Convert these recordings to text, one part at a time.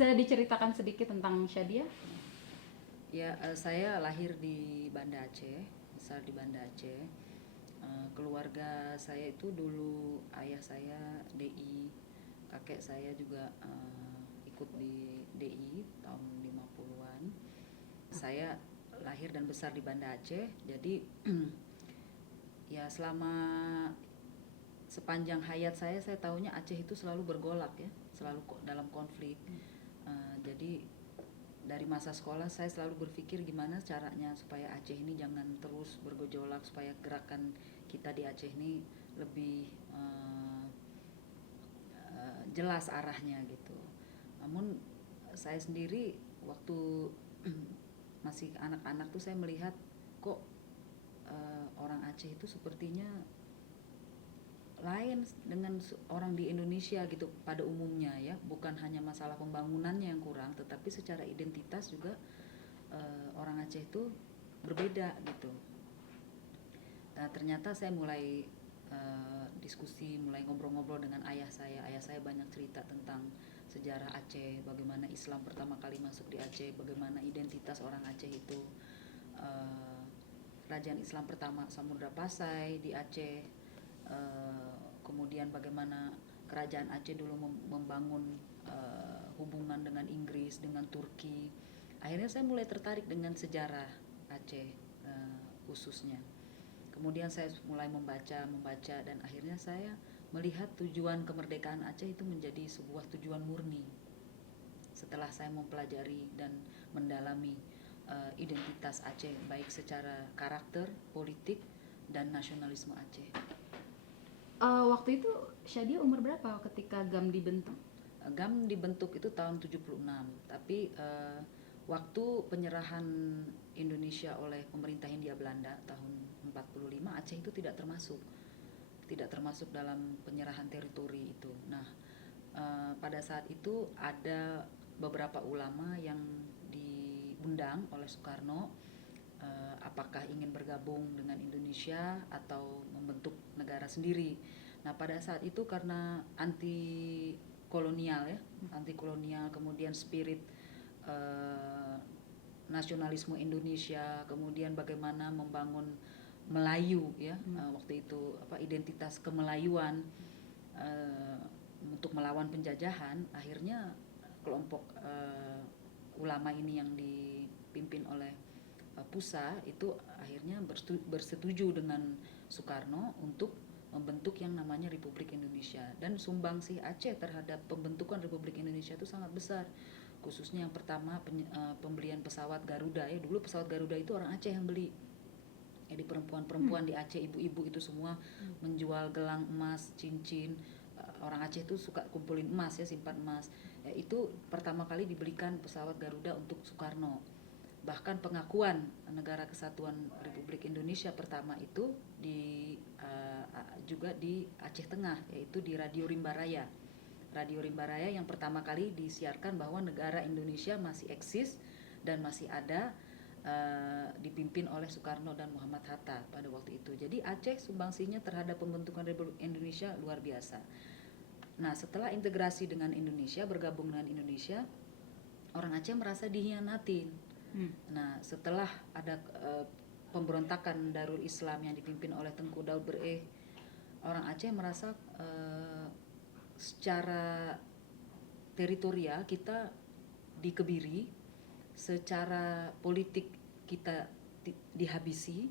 Bisa diceritakan sedikit tentang Shadia? Ya, saya lahir di Banda Aceh, besar di Banda Aceh. Keluarga saya itu dulu ayah saya DI, kakek saya juga ikut di DI tahun 50-an. Saya lahir dan besar di Banda Aceh, jadi ya selama sepanjang hayat saya tahunya Aceh itu selalu bergolak ya, selalu dalam konflik. Jadi dari masa sekolah saya selalu berpikir gimana caranya supaya Aceh ini jangan terus bergejolak, supaya gerakan kita di Aceh ini lebih jelas arahnya gitu. Namun saya sendiri waktu masih anak-anak tuh saya melihat kok orang Aceh itu sepertinya lain dengan orang di Indonesia gitu pada umumnya ya, bukan hanya masalah pembangunannya yang kurang, tetapi secara identitas juga orang Aceh itu berbeda gitu. Ternyata saya mulai diskusi, mulai ngobrol-ngobrol dengan ayah saya. Ayah saya banyak cerita tentang sejarah Aceh, bagaimana Islam pertama kali masuk di Aceh, bagaimana identitas orang Aceh itu. Kerajaan Islam pertama Samudra Pasai di Aceh, kemudian bagaimana kerajaan Aceh dulu membangun hubungan dengan Inggris, dengan Turki. Akhirnya saya mulai tertarik dengan sejarah Aceh khususnya. Kemudian saya mulai membaca dan akhirnya saya melihat tujuan kemerdekaan Aceh itu menjadi sebuah tujuan murni. Setelah saya mempelajari dan mendalami identitas Aceh baik secara karakter, politik, dan nasionalisme Aceh. Waktu itu Shadia umur berapa ketika GAM dibentuk? GAM dibentuk itu tahun 76, tapi waktu penyerahan Indonesia oleh pemerintah Hindia Belanda tahun 45, Aceh itu tidak termasuk dalam penyerahan teritori itu. Nah, pada saat itu ada beberapa ulama yang diundang oleh Soekarno, apakah ingin bergabung dengan Indonesia atau membentuk negara sendiri. Nah, pada saat itu karena anti kolonial, kemudian spirit nasionalisme Indonesia, kemudian bagaimana membangun Melayu ya, waktu itu identitas kemelayuan untuk melawan penjajahan. Akhirnya kelompok ulama ini yang dipimpin oleh Pusa itu akhirnya bersetuju dengan Soekarno untuk membentuk yang namanya Republik Indonesia, dan sumbangsih Aceh terhadap pembentukan Republik Indonesia itu sangat besar, khususnya yang pertama pembelian pesawat Garuda ya. Dulu pesawat Garuda itu orang Aceh yang beli. Jadi perempuan-perempuan di Aceh, ibu-ibu itu semua menjual gelang emas, cincin. Orang Aceh itu suka kumpulin emas ya, simpan emas. Itu pertama kali dibelikan pesawat Garuda untuk Soekarno. Bahkan pengakuan negara kesatuan Republik Indonesia pertama itu juga di Aceh Tengah, yaitu di Radio Rimba Raya. Radio Rimba Raya yang pertama kali disiarkan bahwa negara Indonesia masih eksis dan masih ada, dipimpin oleh Soekarno dan Muhammad Hatta pada waktu itu. Jadi Aceh sumbangsihnya terhadap pembentukan Republik Indonesia luar biasa. Nah, setelah integrasi dengan Indonesia, bergabung dengan Indonesia, orang Aceh merasa dihianatin. Nah, setelah ada pemberontakan Darul Islam yang dipimpin oleh Tengku Daud Bereh, orang Aceh merasa secara teritorial kita dikebiri, secara politik kita dihabisi,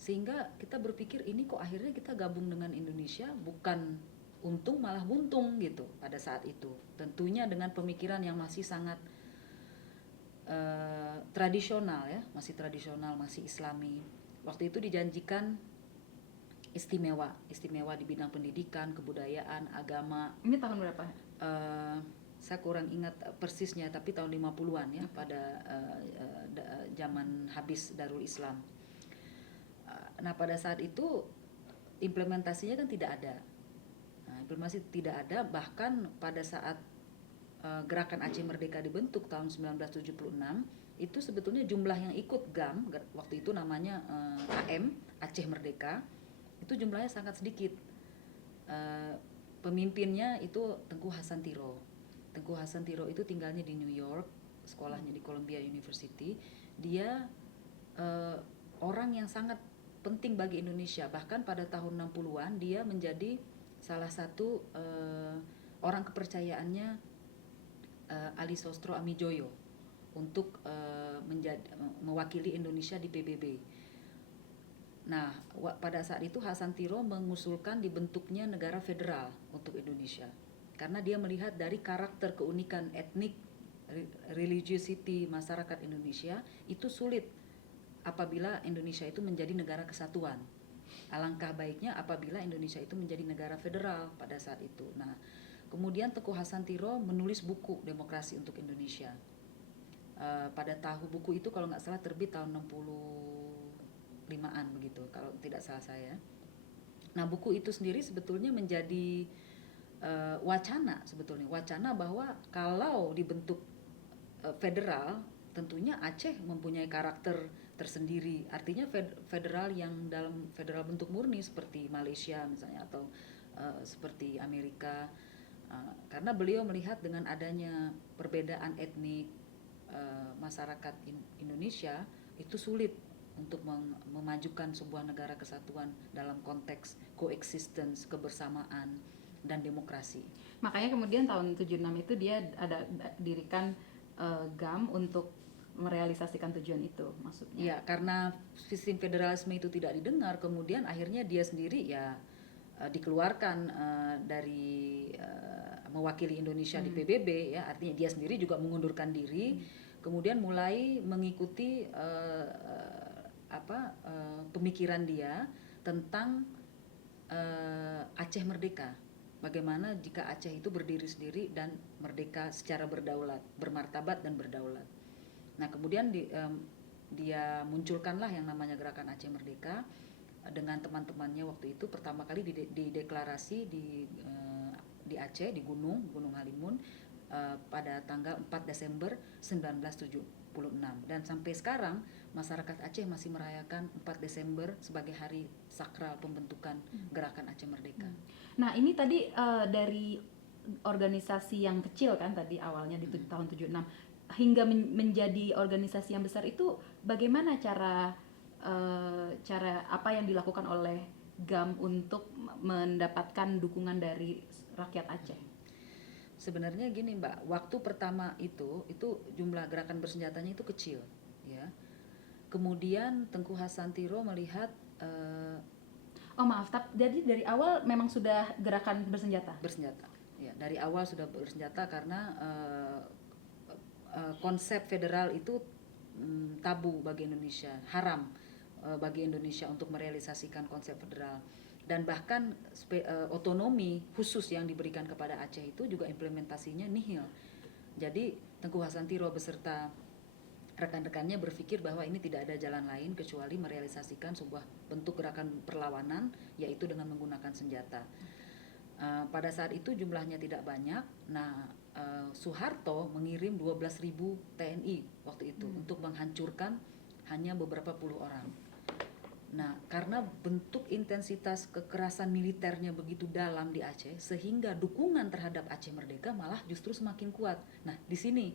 sehingga kita berpikir ini kok akhirnya kita gabung dengan Indonesia bukan untung malah buntung gitu pada saat itu. Tentunya dengan pemikiran yang masih sangat tradisional ya, masih islami. Waktu itu dijanjikan istimewa di bidang pendidikan, kebudayaan, agama. Ini tahun berapa? Saya kurang ingat persisnya, tapi tahun 50-an ya, pada zaman habis Darul Islam. Nah, pada saat itu implementasinya kan tidak ada. Implementasi tidak ada, bahkan pada saat Gerakan Aceh Merdeka dibentuk tahun 1976, itu sebetulnya jumlah yang ikut GAM, waktu itu namanya AM, Aceh Merdeka, itu jumlahnya sangat sedikit. Pemimpinnya itu Tengku Hasan Tiro. Tengku Hasantiro itu tinggalnya di New York, sekolahnya di Columbia University. Dia orang yang sangat penting bagi Indonesia. Bahkan pada tahun 60-an dia menjadi salah satu orang kepercayaannya Ali Sostro Amijoyo untuk mewakili Indonesia di PBB. Nah, pada saat itu Hasantiro mengusulkan dibentuknya negara federal untuk Indonesia. Karena dia melihat dari karakter keunikan etnik, religiosity masyarakat Indonesia itu sulit apabila Indonesia itu menjadi negara kesatuan. Alangkah baiknya apabila Indonesia itu menjadi negara federal pada saat itu. Nah, kemudian Tengku Hasantiro menulis buku Demokrasi untuk Indonesia. Pada buku itu kalau nggak salah terbit tahun 65-an begitu, kalau tidak salah saya. Nah, buku itu sendiri sebetulnya menjadi wacana bahwa kalau dibentuk federal, tentunya Aceh mempunyai karakter tersendiri. Artinya federal yang dalam federal bentuk murni seperti Malaysia misalnya, atau seperti Amerika. Karena beliau melihat dengan adanya perbedaan etnik masyarakat Indonesia itu sulit untuk memajukan sebuah negara kesatuan dalam konteks coexistence, kebersamaan, dan demokrasi. Makanya kemudian tahun 76 itu dia ada dirikan GAM untuk merealisasikan tujuan itu, maksudnya. Ya, karena sistem federalisme itu tidak didengar, kemudian akhirnya dia sendiri ya dikeluarkan dari mewakili Indonesia di PBB, ya, artinya dia sendiri juga mengundurkan diri, kemudian mulai mengikuti pemikiran dia tentang Aceh merdeka. Bagaimana jika Aceh itu berdiri sendiri dan merdeka secara berdaulat, bermartabat dan berdaulat. Nah, kemudian dia munculkanlah yang namanya Gerakan Aceh Merdeka dengan teman-temannya waktu itu. Pertama kali dideklarasi di Aceh, di Gunung Halimun pada tanggal 4 Desember 1976. Dan sampai sekarang masyarakat Aceh masih merayakan 4 Desember sebagai hari sakral pembentukan Gerakan Aceh Merdeka. Nah, ini tadi dari organisasi yang kecil kan tadi awalnya di tahun 76 hingga menjadi organisasi yang besar itu, bagaimana cara apa yang dilakukan oleh GAM untuk mendapatkan dukungan dari rakyat Aceh? Sebenarnya gini Mbak, waktu pertama itu jumlah gerakan bersenjatanya itu kecil, ya. Kemudian Tengku Hasantiro melihat jadi dari awal memang sudah gerakan bersenjata? Bersenjata, ya, dari awal sudah bersenjata karena konsep federal itu tabu bagi Indonesia, haram bagi Indonesia untuk merealisasikan konsep federal. Dan bahkan otonomi khusus yang diberikan kepada Aceh itu juga implementasinya nihil. Jadi Tengku Hasantiro beserta rekan-rekannya berpikir bahwa ini tidak ada jalan lain kecuali merealisasikan sebuah bentuk gerakan perlawanan, yaitu dengan menggunakan senjata. Pada saat itu jumlahnya tidak banyak. Nah, Soeharto mengirim 12.000 TNI waktu itu untuk menghancurkan hanya beberapa puluh orang. Nah, karena bentuk intensitas kekerasan militernya begitu dalam di Aceh, sehingga dukungan terhadap Aceh Merdeka malah justru semakin kuat. Nah, di sini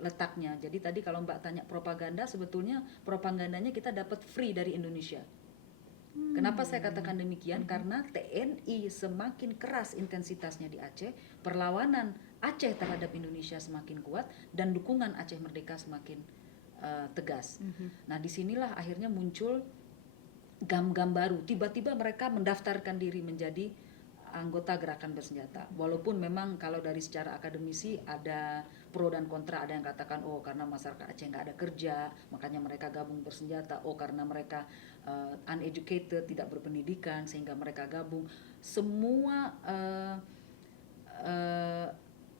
letaknya. Jadi tadi kalau Mbak tanya propaganda, sebetulnya propagandanya kita dapat free dari Indonesia. Kenapa saya katakan demikian? Karena TNI semakin keras intensitasnya di Aceh, perlawanan Aceh terhadap Indonesia semakin kuat, dan dukungan Aceh Merdeka semakin tegas. Nah, disinilah akhirnya muncul GAM-GAM baru. Tiba-tiba mereka mendaftarkan diri menjadi anggota gerakan bersenjata. Walaupun memang kalau dari secara akademisi ada pro dan kontra. Ada yang katakan, oh karena masyarakat Aceh nggak ada kerja, makanya mereka gabung bersenjata. Oh karena mereka uneducated, tidak berpendidikan, sehingga mereka gabung. Semua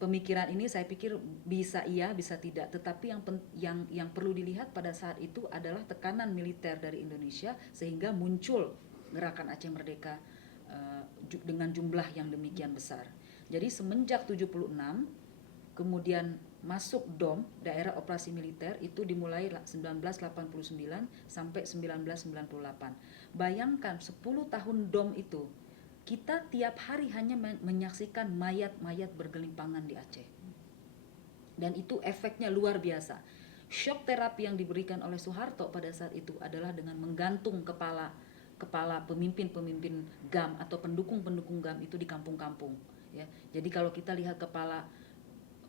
pemikiran ini saya pikir bisa iya, bisa tidak. Tetapi yang perlu dilihat pada saat itu adalah tekanan militer dari Indonesia sehingga muncul gerakan Aceh Merdeka dengan jumlah yang demikian besar. Jadi semenjak 76 kemudian masuk DOM, daerah operasi militer, itu dimulai 1989 sampai 1998. Bayangkan 10 tahun DOM itu kita tiap hari hanya menyaksikan mayat-mayat bergelimpangan di Aceh. Dan itu efeknya luar biasa. Shock terapi yang diberikan oleh Soeharto pada saat itu adalah dengan menggantung kepala pemimpin-pemimpin GAM atau pendukung-pendukung GAM itu di kampung-kampung, ya. Jadi kalau kita lihat kepala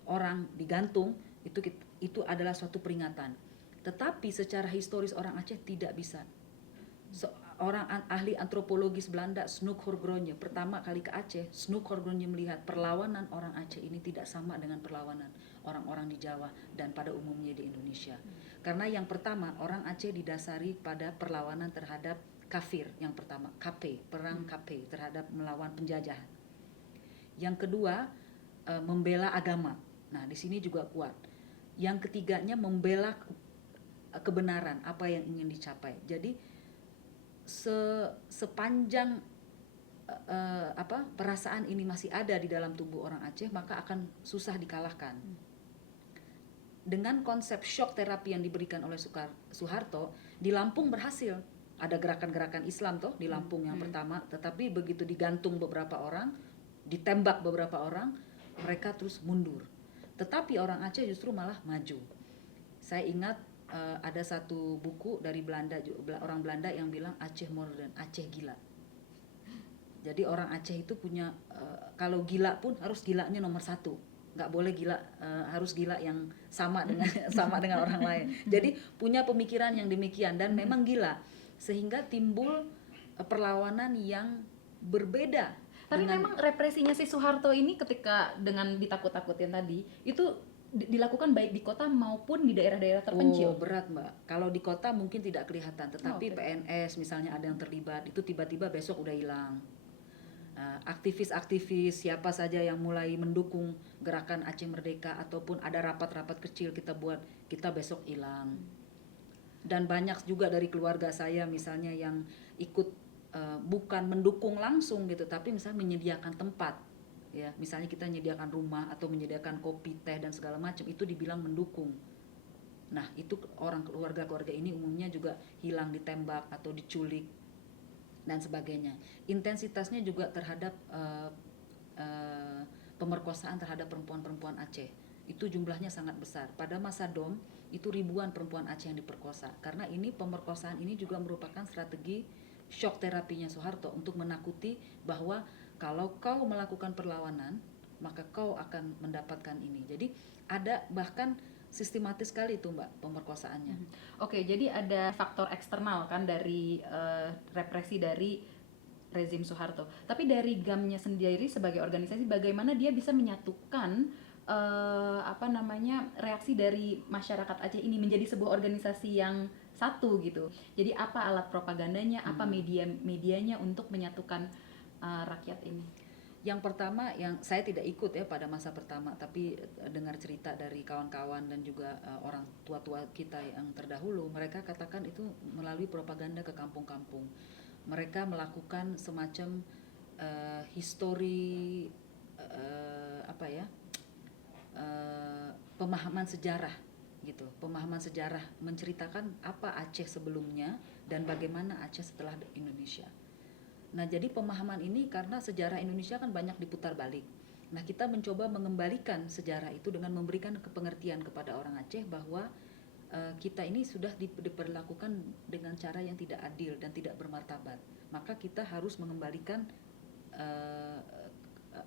orang digantung, itu adalah suatu peringatan. Tetapi secara historis orang Aceh tidak bisa. Orang ahli antropologis Belanda Snoek Horgronje pertama kali ke Aceh, Snoek Horgronje melihat perlawanan orang Aceh ini tidak sama dengan perlawanan orang-orang di Jawa dan pada umumnya di Indonesia. Karena yang pertama, orang Aceh didasari pada perlawanan terhadap kafir. Yang pertama, KP, perang KP terhadap melawan penjajahan. Yang kedua, membela agama. Nah, di sini juga kuat. Yang ketiganya, membela kebenaran, apa yang ingin dicapai. Jadi sepanjang perasaan ini masih ada di dalam tubuh orang Aceh, maka akan susah dikalahkan. Dengan konsep shock terapi yang diberikan oleh Soeharto, di Lampung berhasil. Ada gerakan-gerakan Islam toh di Lampung yang pertama, tetapi begitu digantung beberapa orang, ditembak beberapa orang, mereka terus mundur. Tetapi orang Aceh justru malah maju. Saya ingat ada satu buku dari Belanda, orang Belanda yang bilang Aceh modern, Aceh gila. Jadi orang Aceh itu punya kalau gila pun harus gilanya nomor 1, nggak boleh gila, harus gila yang sama dengan orang lain. Jadi punya pemikiran yang demikian dan memang gila, sehingga timbul perlawanan yang berbeda. Tapi memang represinya si Soeharto ini ketika dengan ditakut-takutin tadi itu dilakukan baik di kota maupun di daerah-daerah terpencil. Oh, berat Mbak. Kalau di kota mungkin tidak kelihatan, tetapi PNS misalnya ada yang terlibat, itu tiba-tiba besok udah hilang. Aktivis-aktivis siapa saja yang mulai mendukung gerakan Aceh Merdeka ataupun ada rapat-rapat kecil kita buat, kita besok hilang. Dan banyak juga dari keluarga saya misalnya yang ikut bukan mendukung langsung gitu, tapi misalnya menyediakan tempat. Ya, misalnya kita menyediakan rumah atau menyediakan kopi, teh dan segala macam, itu dibilang mendukung. Nah, itu keluarga-keluarga ini umumnya juga hilang ditembak atau diculik dan sebagainya. Intensitasnya juga terhadap pemerkosaan terhadap perempuan-perempuan Aceh. Itu jumlahnya sangat besar. Pada masa DOM itu ribuan perempuan Aceh yang diperkosa. Karena ini pemerkosaan ini juga merupakan strategi shock terapinya Soeharto untuk menakuti bahwa kalau kau melakukan perlawanan, maka kau akan mendapatkan ini. Jadi ada bahkan sistematis sekali itu Mbak pemerkosaannya. Oke, jadi ada faktor eksternal kan dari represi dari rezim Soeharto. Tapi dari GAM-nya sendiri sebagai organisasi, bagaimana dia bisa menyatukan reaksi dari masyarakat Aceh ini menjadi sebuah organisasi yang satu gitu. Jadi apa alat propagandanya, apa medianya untuk menyatukan rakyat ini? Yang pertama, yang saya tidak ikut ya pada masa pertama, tapi dengar cerita dari kawan-kawan dan juga orang tua-tua kita yang terdahulu, mereka katakan itu melalui propaganda ke kampung-kampung. Mereka melakukan semacam histori pemahaman sejarah gitu, pemahaman sejarah, menceritakan apa Aceh sebelumnya dan bagaimana Aceh setelah Indonesia. Nah, jadi pemahaman ini karena sejarah Indonesia kan banyak diputar balik. Nah, kita mencoba mengembalikan sejarah itu dengan memberikan pengertian kepada orang Aceh bahwa kita ini sudah diperlakukan dengan cara yang tidak adil dan tidak bermartabat. Maka kita harus mengembalikan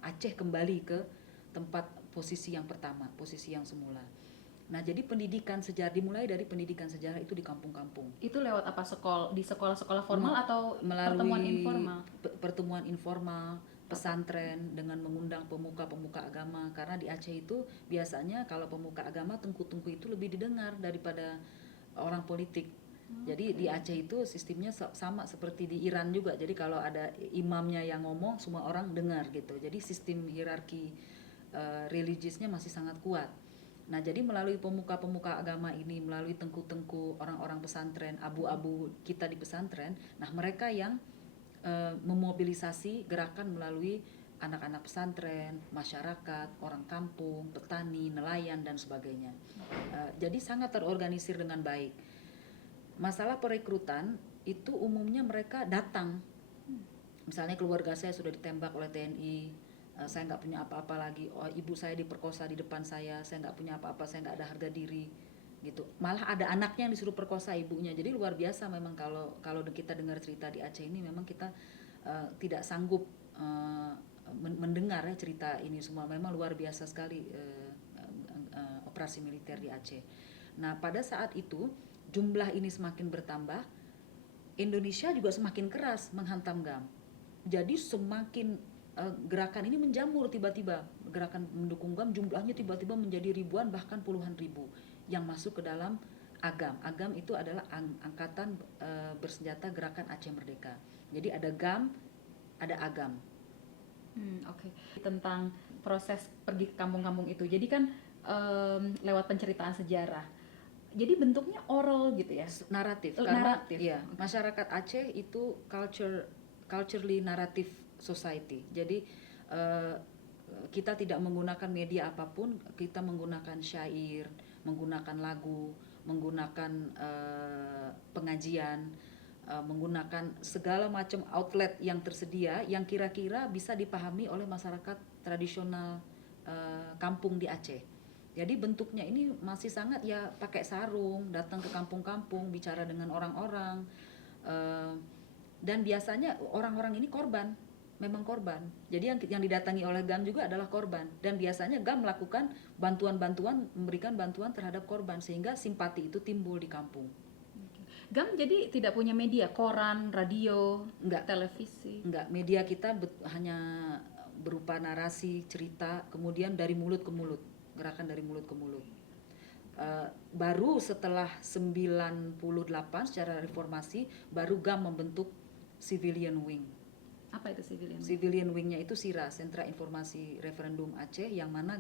Aceh kembali ke tempat posisi yang pertama, posisi yang semula. Nah, jadi pendidikan sejarah dimulai dari pendidikan sejarah itu di kampung-kampung. Itu lewat apa? Di sekolah-sekolah formal atau melalui pertemuan informal? Pertemuan informal, pesantren dengan mengundang pemuka-pemuka agama, karena di Aceh itu biasanya kalau pemuka agama tengku-tengku itu lebih didengar daripada orang politik. Jadi di Aceh itu sistemnya sama seperti di Iran juga. Jadi kalau ada imamnya yang ngomong, semua orang dengar gitu. Jadi sistem hierarki religiusnya masih sangat kuat. Nah, jadi melalui pemuka-pemuka agama ini, melalui tengku-tengku orang-orang pesantren, abu-abu kita di pesantren, nah mereka yang memobilisasi gerakan melalui anak-anak pesantren, masyarakat, orang kampung, petani, nelayan dan sebagainya. Jadi sangat terorganisir dengan baik. Masalah perekrutan itu umumnya mereka datang Misalnya keluarga saya sudah ditembak oleh TNI, saya nggak punya apa-apa lagi, oh, ibu saya diperkosa di depan saya nggak punya apa-apa, saya nggak ada harga diri gitu. Malah ada anaknya yang disuruh perkosa ibunya. Jadi luar biasa memang kalau kalau kita dengar cerita di Aceh ini, memang kita tidak sanggup mendengar ya cerita ini semua. Memang luar biasa sekali operasi militer di Aceh. Nah, pada saat itu jumlah ini semakin bertambah, Indonesia juga semakin keras menghantam GAM. Jadi semakin gerakan ini menjamur, tiba-tiba gerakan mendukung GAM jumlahnya tiba-tiba menjadi ribuan bahkan puluhan ribu yang masuk ke dalam AGAM. AGAM itu adalah Angkatan Bersenjata Gerakan Aceh Merdeka. Jadi ada GAM, ada AGAM. Oke. Tentang proses pergi ke kampung-kampung itu. Jadi kan lewat penceritaan sejarah. Jadi bentuknya oral gitu ya. Naratif. Karena Naratif. ya, masyarakat Aceh itu culturally narrative society. Jadi kita tidak menggunakan media apapun, kita menggunakan syair, menggunakan lagu, menggunakan pengajian, menggunakan segala macam outlet yang tersedia yang kira-kira bisa dipahami oleh masyarakat tradisional kampung di Aceh. Jadi bentuknya ini masih sangat ya pakai sarung, datang ke kampung-kampung, bicara dengan orang-orang, dan biasanya orang-orang ini korban, memang korban. Jadi yang didatangi oleh GAM juga adalah korban, dan biasanya GAM melakukan bantuan-bantuan, memberikan bantuan terhadap korban sehingga simpati itu timbul di kampung. GAM jadi tidak punya media, koran, radio, Enggak, televisi. enggak. Media kita hanya berupa narasi, cerita, kemudian dari mulut ke mulut, gerakan dari mulut ke mulut. Baru setelah 98 secara reformasi, baru GAM membentuk Civilian Wing. Apa itu civilian? Civilian Wing-nya itu SIRA, Sentra Informasi Referendum Aceh, yang mana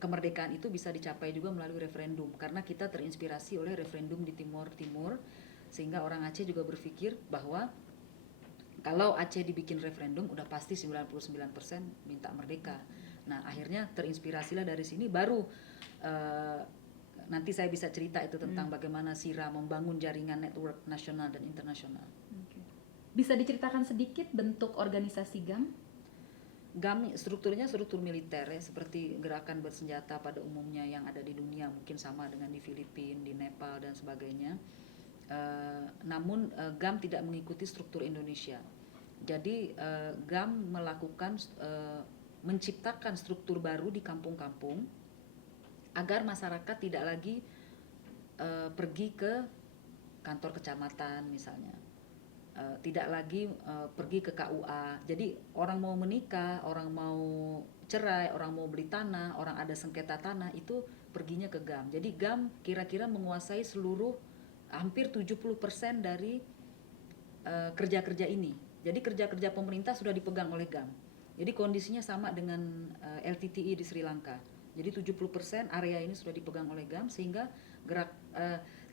kemerdekaan itu bisa dicapai juga melalui referendum, karena kita terinspirasi oleh referendum di Timur Timur, sehingga orang Aceh juga berpikir bahwa kalau Aceh dibikin referendum udah pasti 99% minta merdeka. Nah, akhirnya terinspirasilah dari sini, baru nanti saya bisa cerita itu tentang bagaimana SIRA membangun jaringan network nasional dan internasional. Bisa diceritakan sedikit bentuk organisasi GAM? GAM strukturnya struktur militer ya, seperti gerakan bersenjata pada umumnya yang ada di dunia, mungkin sama dengan di Filipina, di Nepal dan sebagainya. Namun GAM tidak mengikuti struktur Indonesia. Jadi GAM melakukan menciptakan struktur baru di kampung-kampung agar masyarakat tidak lagi pergi ke kantor kecamatan misalnya. Tidak lagi pergi ke KUA. Jadi orang mau menikah, orang mau cerai, orang mau beli tanah, orang ada sengketa tanah, itu perginya ke GAM. Jadi GAM kira-kira menguasai seluruh hampir 70% dari kerja-kerja ini. Jadi kerja-kerja pemerintah sudah dipegang oleh GAM. Jadi kondisinya sama dengan LTTE di Sri Lanka. Jadi 70% area ini sudah dipegang oleh GAM, sehingga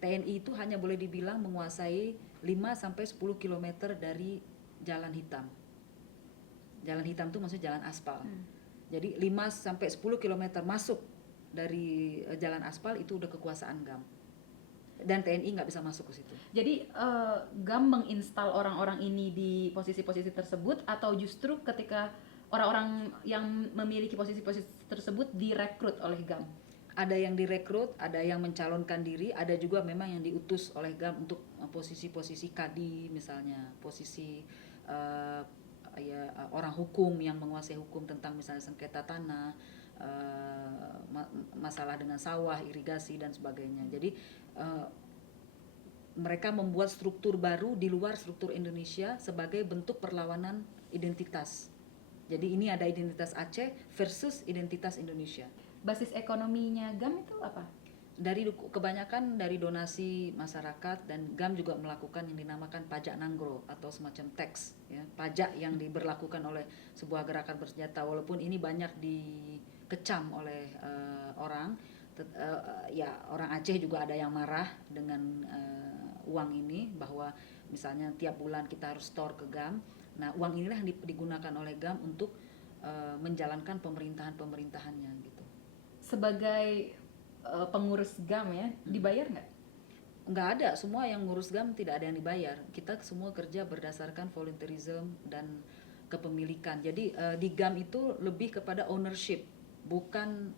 TNI itu hanya boleh dibilang menguasai 5-10 km dari jalan hitam. Jalan hitam itu maksudnya jalan aspal. Jadi 5-10 km masuk dari jalan aspal itu udah kekuasaan GAM. Dan TNI nggak bisa masuk ke situ. Jadi GAM menginstal orang-orang ini di posisi-posisi tersebut, atau justru ketika orang-orang yang memiliki posisi-posisi tersebut direkrut oleh GAM? Ada yang direkrut, ada yang mencalonkan diri, ada juga memang yang diutus oleh GAM untuk posisi-posisi kadi misalnya, posisi orang hukum yang menguasai hukum tentang misalnya sengketa tanah, masalah dengan sawah, irigasi dan sebagainya. Jadi mereka membuat struktur baru di luar struktur Indonesia sebagai bentuk perlawanan identitas. Jadi ini ada identitas Aceh versus identitas Indonesia. Basis ekonominya GAM itu apa? Kebanyakan dari donasi masyarakat, dan GAM juga melakukan yang dinamakan pajak nanggro atau semacam tax ya, pajak yang diberlakukan oleh sebuah gerakan bersenjata. Walaupun ini banyak dikecam oleh orang Aceh juga ada yang marah dengan uang ini, bahwa misalnya tiap bulan kita harus store ke GAM. Nah, uang inilah yang digunakan oleh GAM untuk menjalankan pemerintahannya gitu. Sebagai pengurus GAM ya, dibayar nggak? nggak ada, semua yang ngurus GAM tidak ada yang dibayar. Kita semua kerja berdasarkan volunteerism dan kepemilikan. Jadi di GAM itu lebih kepada ownership, bukan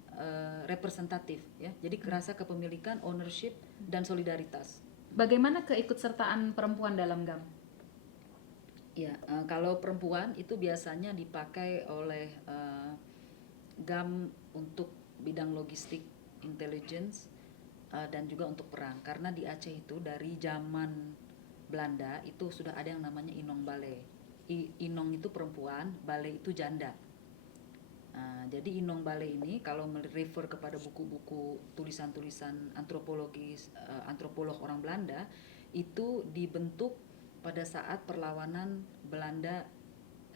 representatif ya. Jadi rasa kepemilikan, ownership dan solidaritas. Bagaimana keikutsertaan perempuan dalam GAM? Ya, kalau perempuan itu biasanya dipakai oleh GAM untuk bidang logistik, intelligence, dan juga untuk perang. Karena di Aceh itu dari zaman Belanda itu sudah ada yang namanya Inong Bale. Inong itu perempuan, Bale itu janda. Jadi Inong Bale ini kalau merefer kepada buku-buku tulisan-tulisan antropologis, antropolog orang Belanda, itu dibentuk pada saat perlawanan Belanda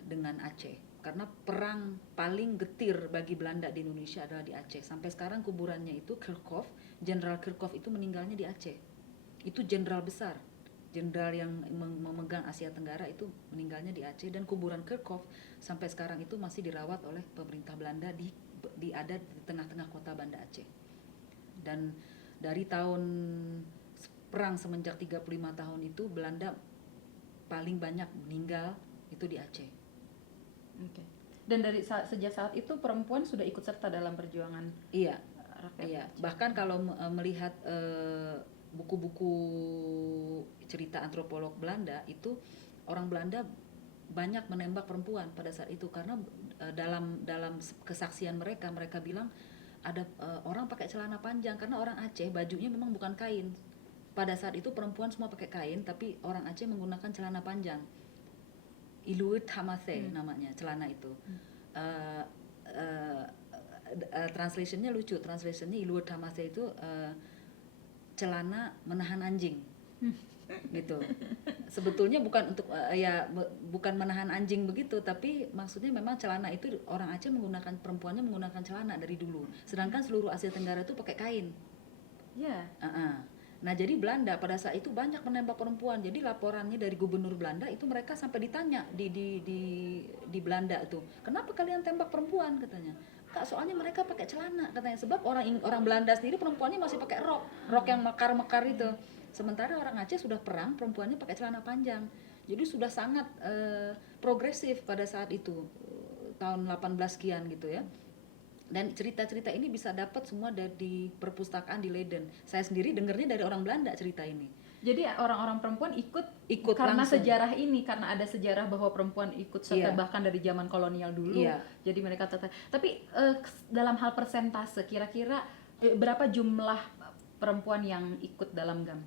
dengan Aceh. Karena perang paling getir bagi Belanda di Indonesia adalah di Aceh. Sampai sekarang kuburannya itu Kirchhoff, Jenderal Kirchhoff itu meninggalnya di Aceh. Itu jenderal besar, jenderal yang memegang Asia Tenggara itu meninggalnya di Aceh, dan kuburan Kirchhoff sampai sekarang itu masih dirawat oleh pemerintah Belanda di ada di tengah-tengah kota Banda Aceh. Dan dari tahun perang semenjak 35 tahun itu Belanda paling banyak meninggal itu di Aceh. Oke. Dan dari sejak saat itu perempuan sudah ikut serta dalam perjuangan Iya, rakyat iya. Aceh. Bahkan kalau melihat buku-buku cerita antropolog Belanda itu, orang Belanda banyak menembak perempuan pada saat itu karena dalam kesaksian mereka bilang ada orang pakai celana panjang karena orang Aceh bajunya memang bukan kain. Pada saat itu perempuan semua pakai kain, tapi orang Aceh menggunakan celana panjang. Iluit Hamase namanya celana itu. Uh, uh, Translationnya lucu, translationnya Iluit Hamase itu celana menahan anjing. Gitu. Sebetulnya bukan untuk bukan menahan anjing begitu, tapi maksudnya memang celana itu orang Aceh menggunakan, perempuannya menggunakan celana dari dulu. Sedangkan seluruh Asia Tenggara itu pakai kain. Ya. Nah, jadi Belanda pada saat itu banyak menembak perempuan. Jadi laporannya dari gubernur Belanda itu, mereka sampai ditanya di Belanda itu, "Kenapa kalian tembak perempuan?" katanya. "Kak, soalnya mereka pakai celana," katanya. Sebab orang Belanda sendiri perempuannya masih pakai rok yang mekar-mekar itu. Sementara orang Aceh sudah perang, perempuannya pakai celana panjang. Jadi sudah sangat progresif pada saat itu, tahun 18 sekian gitu ya. Dan cerita-cerita ini bisa dapat semua dari perpustakaan di Leiden. Saya sendiri dengarnya dari orang Belanda cerita ini. Jadi orang-orang perempuan ikut karena langsung. Sejarah ini, karena ada sejarah bahwa perempuan ikut serta bahkan dari zaman kolonial dulu. Jadi mereka tertarik. Tapi dalam hal persentase, kira-kira berapa jumlah perempuan yang ikut dalam GAM?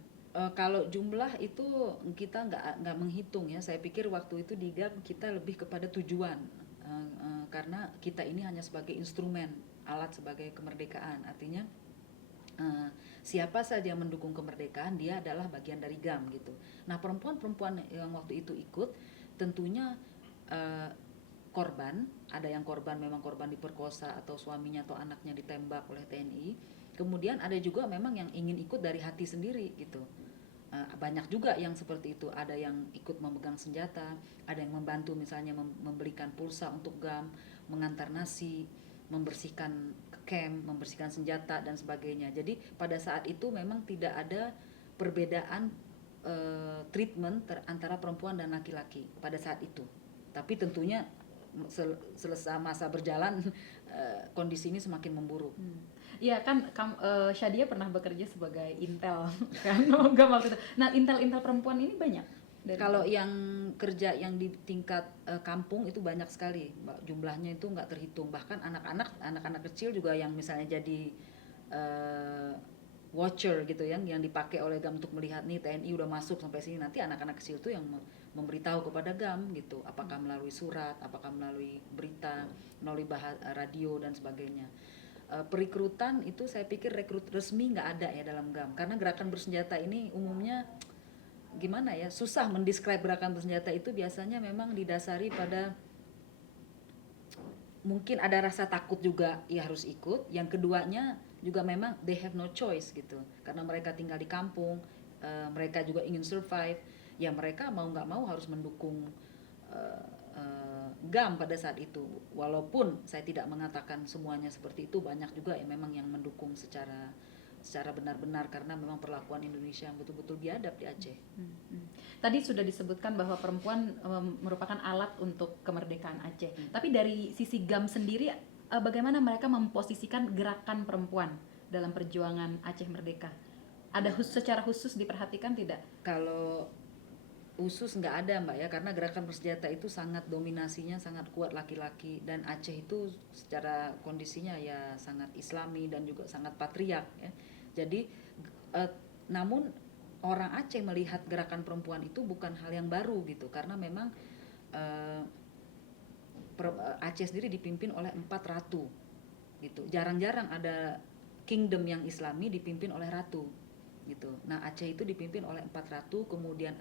Kalau jumlah itu kita nggak menghitung ya. Saya pikir waktu itu di GAM kita lebih kepada tujuan. Karena kita ini hanya sebagai instrumen, alat sebagai kemerdekaan. Artinya siapa saja yang mendukung kemerdekaan, dia adalah bagian dari GAM gitu. Nah, perempuan-perempuan yang waktu itu ikut tentunya korban, ada yang korban memang korban diperkosa atau suaminya atau anaknya ditembak oleh TNI. Kemudian ada juga memang yang ingin ikut dari hati sendiri gitu. Banyak juga yang seperti itu, ada yang ikut memegang senjata, ada yang membantu misalnya membelikan pulsa untuk GAM, mengantar nasi, membersihkan camp, membersihkan senjata dan sebagainya. Jadi pada saat itu memang tidak ada perbedaan treatment antara perempuan dan laki-laki pada saat itu. Tapi tentunya selesai masa berjalan kondisi ini semakin memburuk. Iya kan, Shadia pernah bekerja sebagai intel kan, waktu itu. Nah, intel perempuan ini banyak. Kalau yang kerja yang di tingkat kampung itu banyak sekali, jumlahnya itu nggak terhitung. Bahkan anak-anak kecil juga yang misalnya jadi watcher gitu yang dipakai oleh GAM untuk melihat nih TNI udah masuk sampai sini. Nanti anak-anak kecil itu yang memberitahu kepada GAM gitu, apakah melalui surat, apakah melalui berita, melalui radio dan sebagainya. Perekrutan itu saya pikir rekrut resmi nggak ada ya dalam GAM, karena gerakan bersenjata ini umumnya gimana ya, susah mendescribe gerakan bersenjata itu. Biasanya memang didasari pada mungkin ada rasa takut juga, ya harus ikut. Yang keduanya juga memang they have no choice gitu, karena mereka tinggal di kampung, mereka juga ingin survive, ya mereka mau nggak mau harus mendukung GAM pada saat itu. Walaupun saya tidak mengatakan semuanya seperti itu, banyak juga yang memang yang mendukung secara secara benar-benar, karena memang perlakuan Indonesia yang betul-betul biadab di Aceh. Tadi sudah disebutkan bahwa perempuan merupakan alat untuk kemerdekaan Aceh. Tapi dari sisi GAM sendiri, bagaimana mereka memposisikan gerakan perempuan dalam perjuangan Aceh merdeka? Ada secara khusus diperhatikan tidak? Kalau khusus nggak ada Mbak ya, karena gerakan bersenjata itu sangat dominasinya sangat kuat laki-laki, dan Aceh itu secara kondisinya ya sangat Islami dan juga sangat patriark ya. Jadi namun orang Aceh melihat gerakan perempuan itu bukan hal yang baru gitu, karena memang eh, Aceh sendiri dipimpin oleh 4 ratu gitu. Jarang-jarang ada kingdom yang Islami dipimpin oleh ratu gitu. Nah, Aceh itu dipimpin oleh 4 ratu, kemudian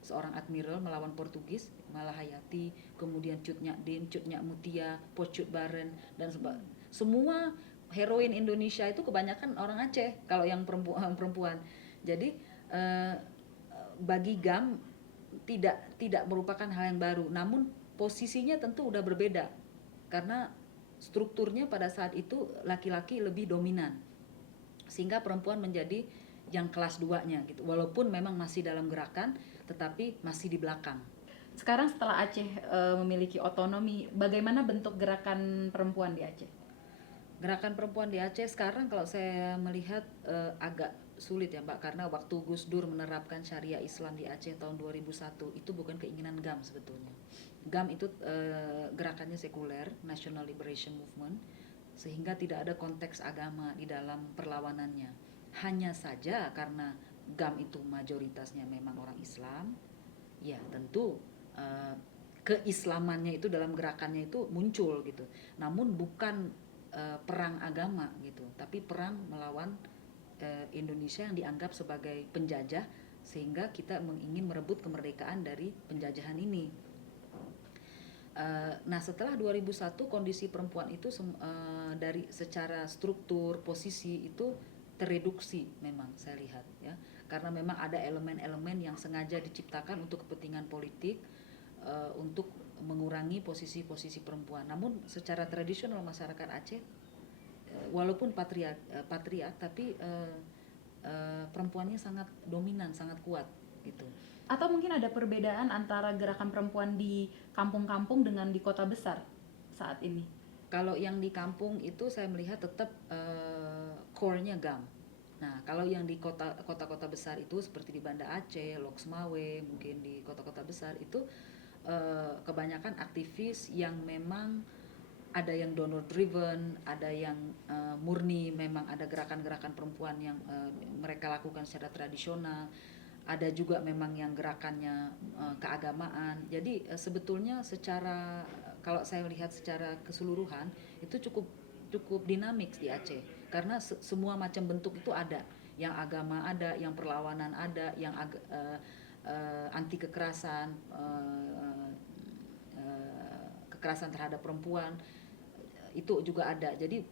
seorang admiral melawan Portugis, Malahayati, kemudian Cut Nyak Din, Cut Nyak Mutia, Pocut Baren, dan semua heroin Indonesia itu kebanyakan orang Aceh kalau yang perempuan. Jadi bagi GAM tidak merupakan hal yang baru, namun posisinya tentu udah berbeda karena strukturnya pada saat itu laki-laki lebih dominan, sehingga perempuan menjadi yang kelas 2-nya gitu. Walaupun memang masih dalam gerakan, tetapi masih di belakang. Sekarang setelah Aceh memiliki otonomi, bagaimana bentuk gerakan perempuan di Aceh? Gerakan perempuan di Aceh sekarang kalau saya melihat agak sulit ya Mbak, karena waktu Gus Dur menerapkan syariah Islam di Aceh tahun 2001 itu bukan keinginan GAM sebetulnya. GAM itu gerakannya sekuler, National Liberation Movement, sehingga tidak ada konteks agama di dalam perlawanannya. Hanya saja karena GAM itu mayoritasnya memang orang Islam, ya tentu keislamannya itu dalam gerakannya itu muncul gitu. Namun bukan perang agama gitu, tapi perang melawan Indonesia yang dianggap sebagai penjajah, sehingga kita ingin merebut kemerdekaan dari penjajahan ini. Nah, setelah 2001 kondisi perempuan itu dari secara struktur posisi itu tereduksi, memang saya lihat ya, karena memang ada elemen-elemen yang sengaja diciptakan untuk kepentingan politik, untuk mengurangi posisi-posisi perempuan. Namun secara tradisional masyarakat Aceh, walaupun patriark tapi perempuannya sangat dominan, sangat kuat gitu. Atau mungkin ada perbedaan antara gerakan perempuan di kampung-kampung dengan di kota besar saat ini? Kalau yang di kampung itu saya melihat tetap core-nya GAM. Nah, kalau yang di kota-kota besar itu seperti di Banda Aceh, Lok Sumawe, mungkin di kota-kota besar itu kebanyakan aktivis yang memang ada yang donor driven, ada yang murni memang ada gerakan-gerakan perempuan yang mereka lakukan secara tradisional. Ada juga memang yang gerakannya keagamaan. Jadi sebetulnya secara kalau saya lihat secara keseluruhan itu cukup dinamik di Aceh, karena semua macam bentuk itu ada, yang agama ada, yang perlawanan ada, yang anti kekerasan, kekerasan terhadap perempuan itu juga ada. Jadi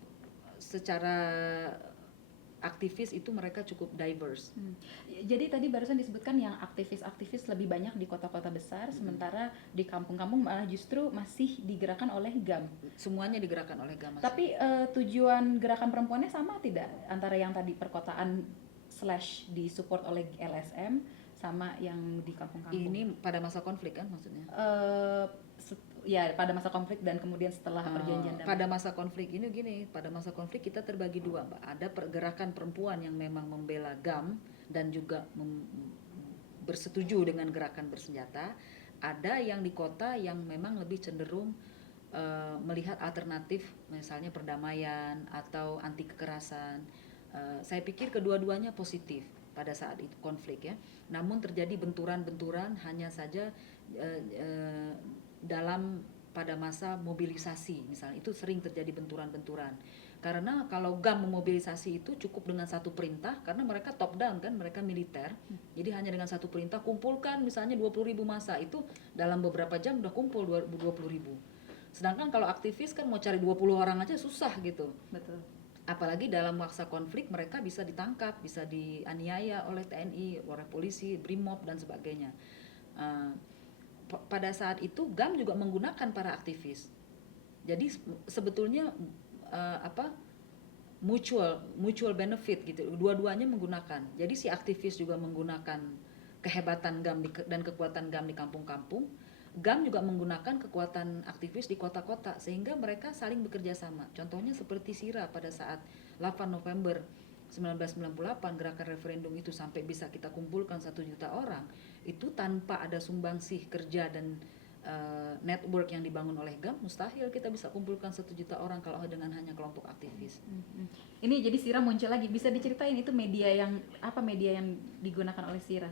secara aktivis itu mereka cukup diverse. Jadi tadi barusan disebutkan yang aktivis-aktivis lebih banyak di kota-kota besar, sementara di kampung-kampung malah justru masih digerakkan oleh GAM. Semuanya digerakkan oleh GAM. Tapi tujuan gerakan perempuannya sama tidak antara yang tadi perkotaan / disupport oleh LSM sama yang di kampung-kampung? Ini pada masa konflik kan maksudnya? Ya, pada masa konflik dan kemudian setelah perjanjian damai. Pada masa konflik ini gini, pada masa konflik kita terbagi dua, Mbak. Ada pergerakan perempuan yang memang membela GAM dan juga bersetuju dengan gerakan bersenjata. Ada yang di kota yang memang lebih cenderung melihat alternatif, misalnya perdamaian atau anti kekerasan. Saya pikir kedua-duanya positif pada saat itu konflik ya. Namun terjadi benturan-benturan hanya saja dalam pada masa mobilisasi misalnya, itu sering terjadi benturan-benturan. Karena kalau GAM memobilisasi itu cukup dengan satu perintah, karena mereka top down kan, mereka militer. Jadi hanya dengan satu perintah, kumpulkan misalnya 20.000 massa, itu dalam beberapa jam udah kumpul 20.000. Sedangkan kalau aktivis kan mau cari 20 orang aja susah gitu. Betul. Apalagi dalam masa konflik mereka bisa ditangkap, bisa dianiaya oleh TNI, oleh polisi, BRIMOB dan sebagainya. Pada saat itu GAM juga menggunakan para aktivis. Jadi sebetulnya mutual benefit gitu. Dua-duanya menggunakan. Jadi si aktivis juga menggunakan kehebatan dan kekuatan GAM di kampung-kampung. GAM juga menggunakan kekuatan aktivis di kota-kota sehingga mereka saling bekerja sama. Contohnya seperti Sira pada saat 8 November 1998 gerakan referendum itu sampai bisa kita kumpulkan 1 juta orang, itu tanpa ada sumbangsih kerja dan network yang dibangun oleh GAM, mustahil kita bisa kumpulkan 1 juta orang kalau dengan hanya kelompok aktivis. Ini jadi Sira muncul lagi, bisa diceritain itu media yang digunakan oleh Sira?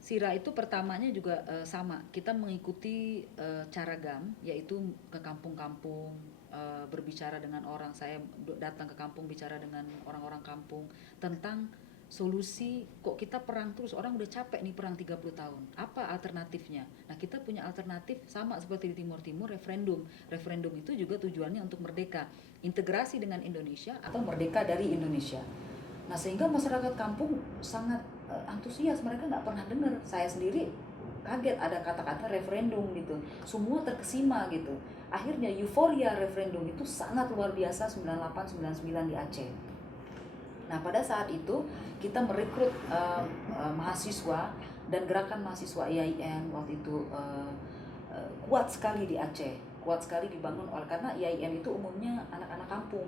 Sira itu pertamanya juga sama, kita mengikuti cara GAM, yaitu ke kampung-kampung, berbicara dengan orang. Saya datang ke kampung bicara dengan orang-orang kampung tentang solusi. Kok kita perang terus, orang udah capek nih perang 30 tahun, apa alternatifnya? Nah, kita punya alternatif sama seperti di Timur Timur, referendum itu juga tujuannya untuk merdeka, integrasi dengan Indonesia atau merdeka dari Indonesia. Nah, sehingga masyarakat kampung sangat antusias, mereka nggak pernah dengar. Saya sendiri kaget ada kata-kata referendum gitu, semua terkesima gitu. Akhirnya euforia referendum itu sangat luar biasa 98-99 di Aceh. Nah, pada saat itu kita merekrut mahasiswa, dan gerakan mahasiswa IAIN waktu itu kuat sekali di Aceh, kuat sekali dibangun oleh, karena IAIN itu umumnya anak-anak kampung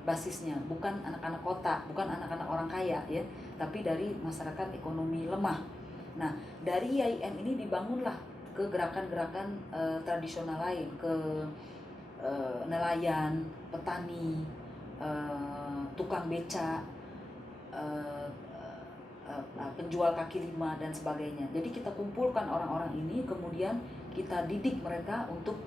basisnya, bukan anak-anak kota, bukan anak-anak orang kaya ya, tapi dari masyarakat ekonomi lemah. Nah, dari IAIN ini dibangunlah ke gerakan-gerakan tradisional lain, ke nelayan, petani, tukang beca, penjual kaki lima dan sebagainya. Jadi kita kumpulkan orang-orang ini, kemudian kita didik mereka untuk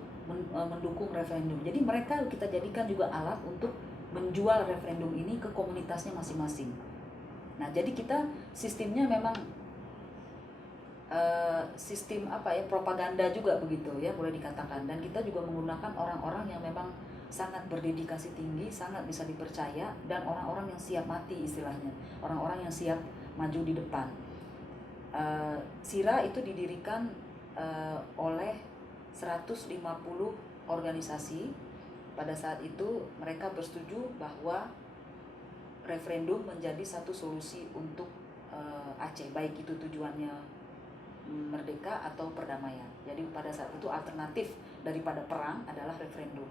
mendukung referendum. Jadi mereka kita jadikan juga alat untuk menjual referendum ini ke komunitasnya masing-masing. Nah, jadi kita sistemnya memang sistem propaganda juga begitu ya, boleh dikatakan. Dan kita juga menggunakan orang-orang yang memang sangat berdedikasi tinggi, sangat bisa dipercaya, dan orang-orang yang siap mati istilahnya, orang-orang yang siap maju di depan. Sira itu didirikan oleh 150 organisasi. Pada saat itu mereka bersetuju bahwa referendum menjadi satu solusi untuk Aceh, baik itu tujuannya merdeka atau perdamaian. Jadi pada saat itu alternatif daripada perang adalah referendum.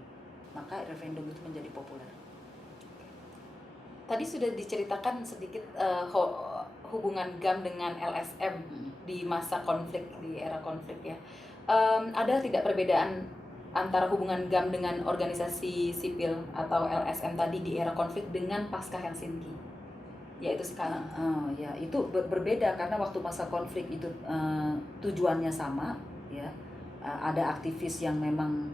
Maka referendum itu menjadi populer. Tadi sudah diceritakan sedikit hubungan GAM dengan LSM di masa konflik, di era konflik ya. Ada tidak perbedaan antara hubungan GAM dengan organisasi sipil atau LSM tadi di era konflik dengan pasca Helsinki, yaitu sekarang? Ya, itu berbeda karena waktu masa konflik itu tujuannya sama ya. Ada aktivis yang memang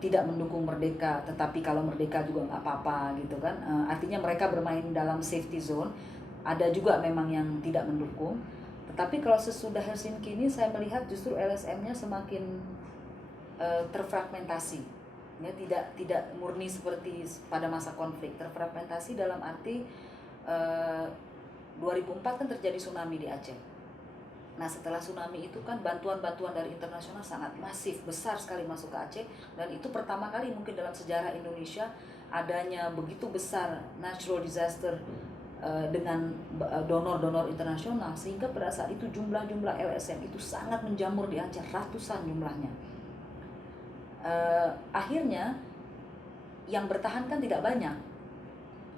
tidak mendukung merdeka, tetapi kalau merdeka juga nggak apa-apa gitu kan. Artinya mereka bermain dalam safety zone. Ada juga memang yang tidak mendukung. Tetapi kalau sesudah Helsinki ini saya melihat justru LSM-nya semakin terfragmentasi. Ya, tidak murni seperti pada masa konflik. Terfragmentasi dalam arti 2004 kan terjadi tsunami di Aceh. Nah, setelah tsunami itu kan bantuan-bantuan dari internasional sangat masif, besar sekali masuk ke Aceh, dan itu pertama kali mungkin dalam sejarah Indonesia adanya begitu besar natural disaster dengan donor-donor internasional, sehingga pada saat itu jumlah LSM itu sangat menjamur di Aceh, ratusan jumlahnya. Akhirnya yang bertahan kan tidak banyak.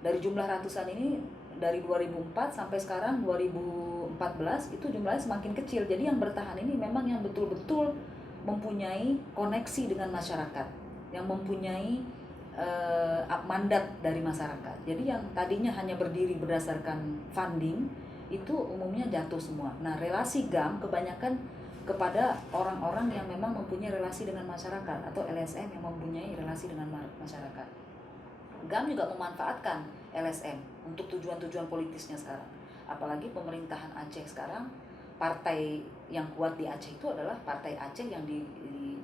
Dari jumlah ratusan ini, dari 2004 sampai sekarang 2014 itu jumlahnya semakin kecil. Jadi yang bertahan ini memang yang betul-betul mempunyai koneksi dengan masyarakat, yang mempunyai mandat dari masyarakat. Jadi yang tadinya hanya berdiri berdasarkan funding itu umumnya jatuh semua. Nah, relasi GAM kebanyakan kepada orang-orang yang memang mempunyai relasi dengan masyarakat, atau LSM yang mempunyai relasi dengan masyarakat. GAM juga memanfaatkan LSM untuk tujuan-tujuan politisnya sekarang. Apalagi pemerintahan Aceh sekarang, partai yang kuat di Aceh itu adalah partai Aceh yang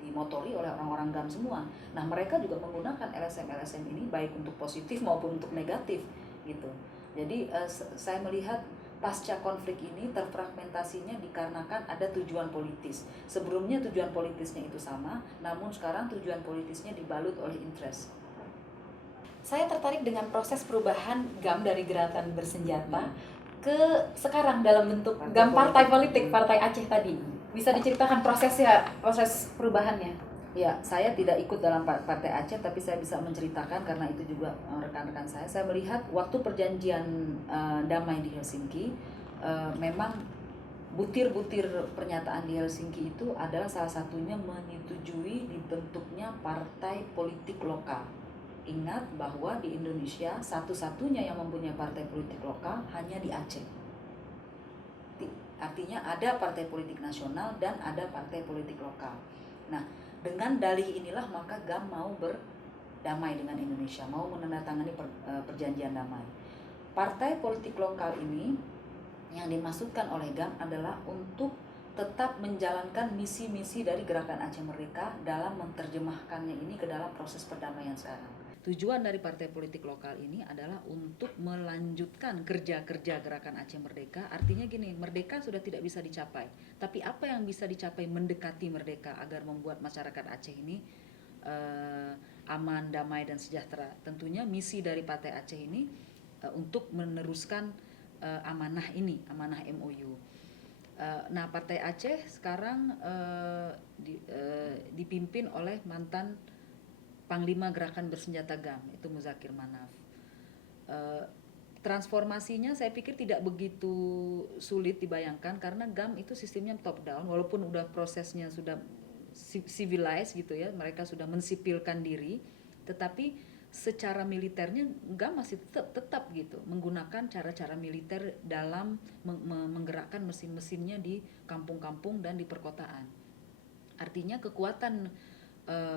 dimotori oleh orang-orang GAM semua. Nah, mereka juga menggunakan LSM ini baik untuk positif maupun untuk negatif gitu. Jadi saya melihat pasca konflik ini terfragmentasinya dikarenakan ada tujuan politis. Sebelumnya tujuan politisnya itu sama, namun sekarang tujuan politisnya dibalut oleh interest. Saya tertarik dengan proses perubahan GAM dari gerakan bersenjata ke sekarang dalam bentuk GAM partai politik, Partai Aceh tadi. Bisa diceritakan prosesnya, proses perubahannya? Ya, saya tidak ikut dalam Partai Aceh, tapi saya bisa menceritakan karena itu juga rekan-rekan saya. Saya melihat waktu perjanjian damai di Helsinki, memang butir-butir pernyataan di Helsinki itu adalah salah satunya menyetujui dibentuknya partai politik lokal. Ingat bahwa di Indonesia satu-satunya yang mempunyai partai politik lokal hanya di Aceh. Artinya ada partai politik nasional dan ada partai politik lokal. Nah, dengan dalih inilah maka GAM mau berdamai dengan Indonesia, mau menandatangani perjanjian damai. Partai politik lokal ini yang dimaksudkan oleh GAM adalah untuk tetap menjalankan misi-misi dari Gerakan Aceh Merdeka dalam menerjemahkannya ini ke dalam proses perdamaian sekarang. Tujuan dari partai politik lokal ini adalah untuk melanjutkan kerja-kerja Gerakan Aceh Merdeka. Artinya gini, merdeka sudah tidak bisa dicapai. Tapi apa yang bisa dicapai mendekati merdeka agar membuat masyarakat Aceh ini aman, damai, dan sejahtera. Tentunya misi dari Partai Aceh ini untuk meneruskan amanah ini, amanah MOU. Nah, Partai Aceh sekarang dipimpin oleh mantan Panglima Gerakan Bersenjata GAM, itu Muzakir Manaf. Transformasinya saya pikir tidak begitu sulit dibayangkan karena GAM itu sistemnya top down, walaupun udah prosesnya sudah civilized gitu ya, mereka sudah mensipilkan diri, tetapi secara militernya GAM masih tetap gitu menggunakan cara-cara militer dalam menggerakkan mesin-mesinnya di kampung-kampung dan di perkotaan. Artinya kekuatan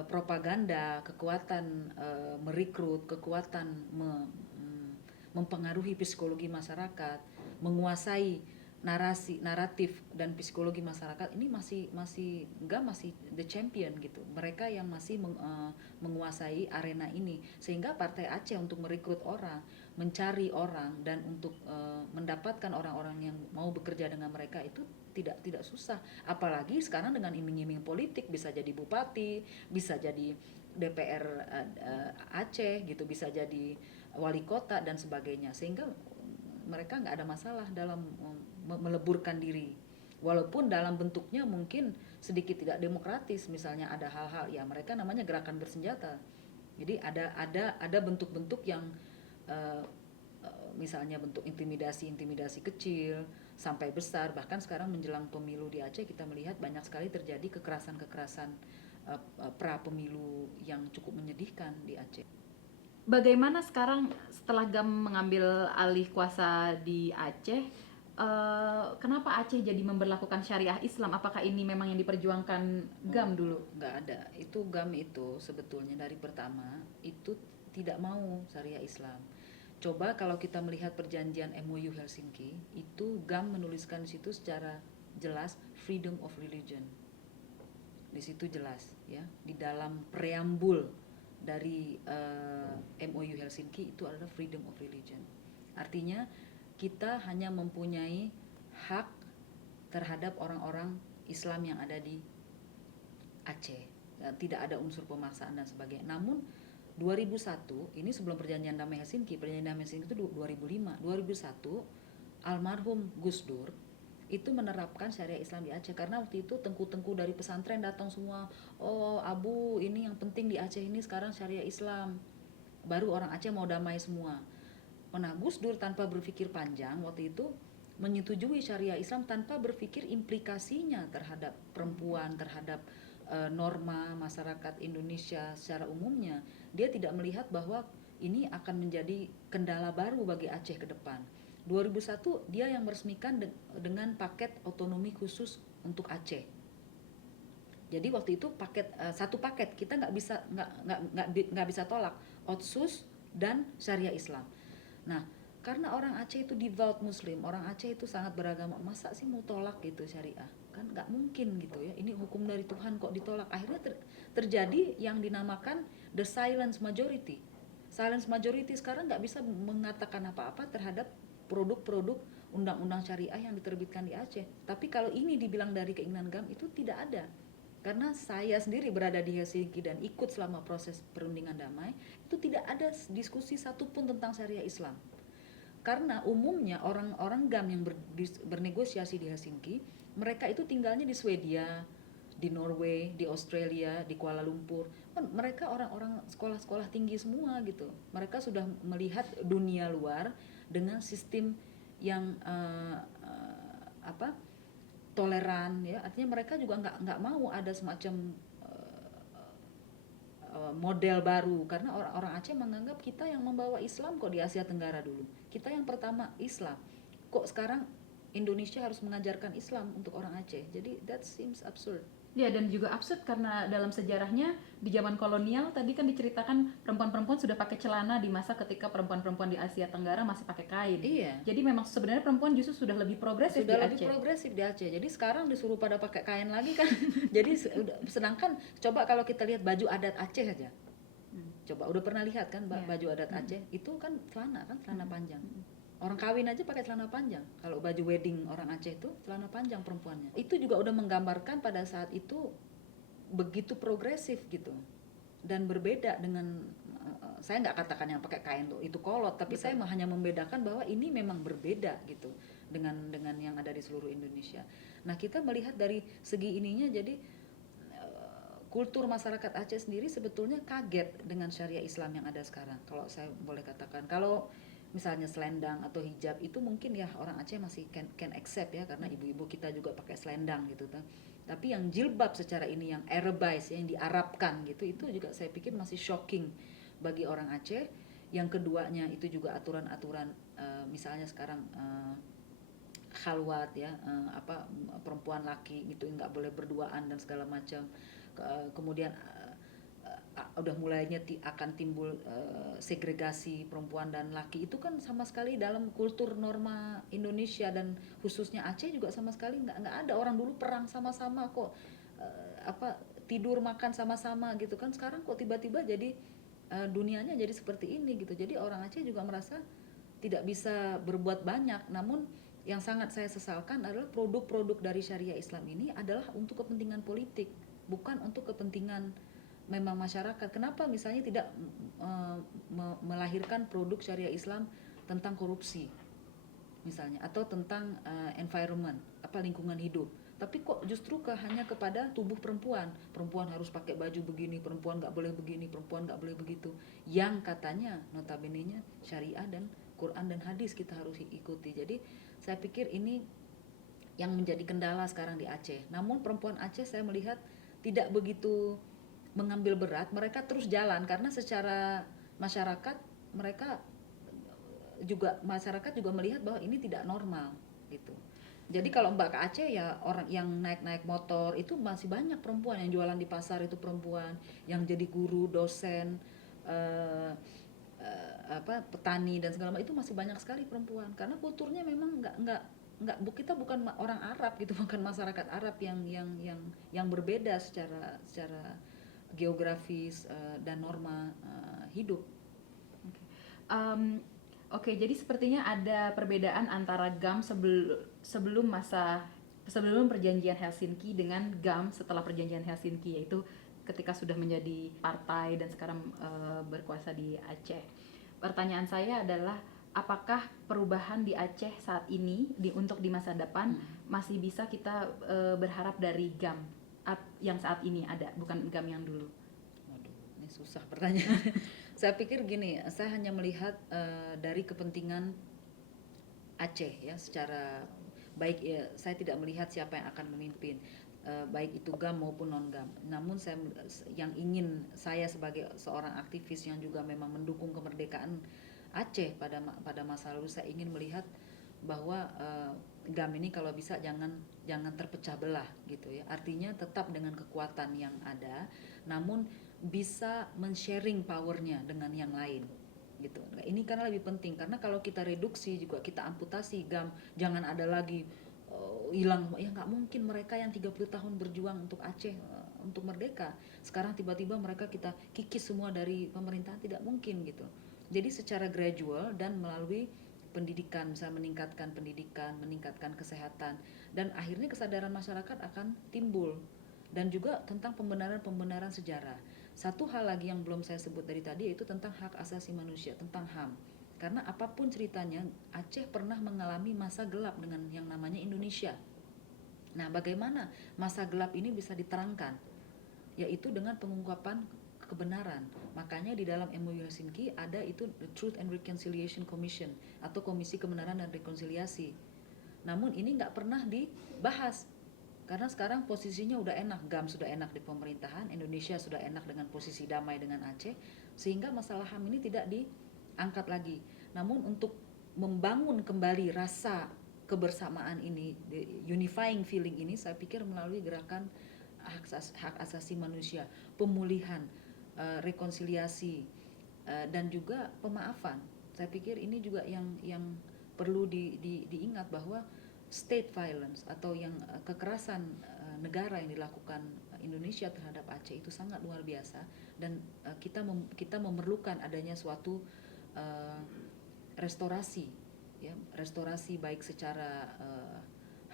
propaganda, kekuatan merekrut, kekuatan mempengaruhi psikologi masyarakat, menguasai naratif dan psikologi masyarakat ini masih the champion gitu. Mereka yang masih menguasai arena ini, sehingga Partai Aceh untuk merekrut orang, mencari orang, dan untuk mendapatkan orang-orang yang mau bekerja dengan mereka itu tidak susah. Apalagi sekarang dengan iming-iming politik, bisa jadi bupati, bisa jadi DPR Aceh gitu, bisa jadi wali kota dan sebagainya, sehingga mereka nggak ada masalah dalam meleburkan diri, walaupun dalam bentuknya mungkin sedikit tidak demokratis. Misalnya ada hal-hal, ya mereka namanya gerakan bersenjata, jadi ada bentuk-bentuk yang misalnya bentuk intimidasi kecil sampai besar. Bahkan sekarang menjelang pemilu di Aceh kita melihat banyak sekali terjadi kekerasan pra pemilu yang cukup menyedihkan di Aceh. Bagaimana sekarang setelah GAM mengambil alih kuasa di Aceh, kenapa Aceh jadi memberlakukan syariah Islam? Apakah ini memang yang diperjuangkan GAM dulu? Nggak ada. Itu GAM itu sebetulnya dari pertama itu tidak mau syariah Islam. Coba kalau kita melihat perjanjian MOU Helsinki, itu GAM menuliskan di situ secara jelas freedom of religion. Di situ jelas ya, di dalam preambul dari MOU Helsinki itu adalah freedom of religion. Artinya kita hanya mempunyai hak terhadap orang-orang Islam yang ada di Aceh. Tidak ada unsur pemaksaan dan sebagainya. Namun 2001, ini sebelum perjanjian damai Helsinki, perjanjian damai Helsinki itu 2005. 2001 almarhum Gus Dur itu menerapkan syariah Islam di Aceh, karena waktu itu tengku-tengku dari pesantren datang semua, oh Abu, ini yang penting di Aceh ini sekarang syariah Islam, baru orang Aceh mau damai semua. Nah, Gus Dur tanpa berpikir panjang waktu itu menyetujui syariah Islam tanpa berpikir implikasinya terhadap perempuan, terhadap norma masyarakat Indonesia secara umumnya. Dia tidak melihat bahwa ini akan menjadi kendala baru bagi Aceh ke depan. 2001 dia yang meresmikan dengan paket otonomi khusus untuk Aceh. Jadi waktu itu satu paket, kita nggak bisa tolak Otsus dan Syariah Islam. Nah, karena orang Aceh itu devout Muslim, orang Aceh itu sangat beragama, masa sih mau tolak gitu syariah? Kan nggak mungkin gitu ya. Ini hukum dari Tuhan kok ditolak. Akhirnya terjadi yang dinamakan the silence majority. Silence majority sekarang nggak bisa mengatakan apa-apa terhadap produk-produk undang-undang syariah yang diterbitkan di Aceh. Tapi kalau ini dibilang dari keinginan GAM, itu tidak ada. Karena saya sendiri berada di Helsinki dan ikut selama proses perundingan damai, itu tidak ada diskusi satupun tentang syariah Islam. Karena umumnya orang-orang GAM yang bernegosiasi di Helsinki, mereka itu tinggalnya di Swedia, di Norway, di Australia, di Kuala Lumpur. Mereka orang-orang sekolah-sekolah tinggi semua gitu. Mereka sudah melihat dunia luar dengan sistem yang toleran, ya. Artinya mereka juga nggak mau ada semacam model baru, karena orang-orang Aceh menganggap kita yang membawa Islam kok di Asia Tenggara dulu. Kita yang pertama Islam. Kok sekarang Indonesia harus mengajarkan Islam untuk orang Aceh? Jadi that seems absurd. Ya, dan juga absurd karena dalam sejarahnya di zaman kolonial tadi kan diceritakan perempuan-perempuan sudah pakai celana di masa ketika perempuan-perempuan di Asia Tenggara masih pakai kain. Iya. Jadi memang sebenarnya perempuan justru sudah lebih progresif Sudah di lebih Aceh. progresif di Aceh. Jadi sekarang disuruh pada pakai kain lagi kan. Jadi sedangkan coba kalau kita lihat baju adat Aceh aja. Coba udah pernah lihat kan baju adat Aceh? Itu kan celana panjang. Orang kawin aja pakai celana panjang. Kalau baju wedding orang Aceh itu celana panjang perempuannya. Itu juga udah menggambarkan pada saat itu begitu progresif gitu. Dan berbeda dengan saya nggak katakan yang pakai kain itu kolot, tapi saya hanya membedakan bahwa ini memang berbeda gitu dengan yang ada di seluruh Indonesia. Nah, kita melihat dari segi ininya, jadi kultur masyarakat Aceh sendiri sebetulnya kaget dengan syariah Islam yang ada sekarang. Kalau saya boleh katakan, kalau misalnya selendang atau hijab itu mungkin ya orang Aceh masih can accept ya, karena ibu-ibu kita juga pakai selendang gitu kan. Tapi yang jilbab secara ini, yang Arabized, yang diarabkan gitu, itu juga saya pikir masih shocking bagi orang Aceh. Yang keduanya itu juga aturan-aturan misalnya sekarang khalwat ya, perempuan laki gitu nggak boleh berduaan dan segala macam. Kemudian udah mulainya akan timbul segregasi perempuan dan laki. Itu kan sama sekali dalam kultur norma Indonesia dan khususnya Aceh juga sama sekali nggak ada. Orang dulu perang sama-sama kok, tidur makan sama-sama gitu kan. Sekarang kok tiba-tiba jadi dunianya jadi seperti ini gitu. Jadi orang Aceh juga merasa tidak bisa berbuat banyak. Namun yang sangat saya sesalkan adalah produk-produk dari syariah Islam ini adalah untuk kepentingan politik, bukan untuk kepentingan memang masyarakat. Kenapa misalnya tidak melahirkan produk syariah Islam tentang korupsi misalnya, atau tentang environment, lingkungan hidup, tapi kok justru hanya kepada tubuh perempuan harus pakai baju begini, perempuan nggak boleh begini, perempuan nggak boleh begitu, yang katanya notabene-nya syariah dan Quran dan hadis kita harus ikuti. Jadi saya pikir ini yang menjadi kendala sekarang di Aceh. Namun perempuan Aceh saya melihat tidak begitu mengambil berat, mereka terus jalan karena secara masyarakat juga melihat bahwa ini tidak normal gitu. Jadi kalau Mbak ke Aceh ya, orang yang naik motor itu masih banyak perempuan, yang jualan di pasar itu perempuan, yang jadi guru, dosen, petani dan segala macam itu masih banyak sekali perempuan, karena kulturnya memang nggak kita bukan orang Arab gitu, bukan masyarakat Arab yang berbeda secara geografis dan norma hidup. Oke, jadi sepertinya ada perbedaan antara GAM sebelum perjanjian Helsinki dengan GAM setelah perjanjian Helsinki, yaitu ketika sudah menjadi partai dan sekarang berkuasa di Aceh. Pertanyaan saya adalah, apakah perubahan di Aceh saat ini untuk di masa depan masih bisa kita berharap dari GAM yang saat ini ada, bukan GAM yang dulu? Waduh, ini susah pertanyaan. Saya pikir gini, saya hanya melihat dari kepentingan Aceh ya, secara baik ya, saya tidak melihat siapa yang akan memimpin, baik itu GAM maupun non GAM. Namun yang ingin saya sebagai seorang aktivis yang juga memang mendukung kemerdekaan Aceh pada masa lalu, saya ingin melihat bahwa GAM ini kalau bisa jangan terpecah belah gitu ya. Artinya tetap dengan kekuatan yang ada, namun bisa men-sharing powernya dengan yang lain gitu. Nah, ini karena lebih penting, karena kalau kita reduksi juga, kita amputasi GAM, jangan ada lagi hilang, ya nggak mungkin. Mereka yang 30 tahun berjuang untuk Aceh, untuk merdeka, sekarang tiba-tiba mereka kita kikis semua dari pemerintahan, tidak mungkin gitu. Jadi secara gradual dan melalui pendidikan, misalnya meningkatkan pendidikan, meningkatkan kesehatan, dan akhirnya kesadaran masyarakat akan timbul. dan juga tentang pembenaran sejarah. Satu hal lagi yang belum saya sebut dari tadi yaitu tentang hak asasi manusia, tentang HAM. Karena apapun ceritanya, Aceh pernah mengalami masa gelap dengan yang namanya Indonesia. Nah, bagaimana masa gelap ini bisa diterangkan? Yaitu dengan pengungkapan kebenaran. Makanya di dalam MOU Helsinki ada itu the Truth and Reconciliation Commission atau Komisi Kebenaran dan Rekonsiliasi. Namun ini nggak pernah dibahas. Karena sekarang posisinya udah enak, GAM sudah enak di pemerintahan, Indonesia sudah enak dengan posisi damai dengan Aceh, sehingga masalah HAM ini tidak diangkat lagi. Namun untuk membangun kembali rasa kebersamaan ini, unifying feeling ini, saya pikir melalui gerakan hak asasi manusia, pemulihan, rekonsiliasi, dan juga pemaafan. Saya pikir ini juga yang perlu diingat bahwa state violence atau yang kekerasan negara yang dilakukan Indonesia terhadap Aceh itu sangat luar biasa, dan kita memerlukan adanya suatu restorasi, ya, restorasi baik secara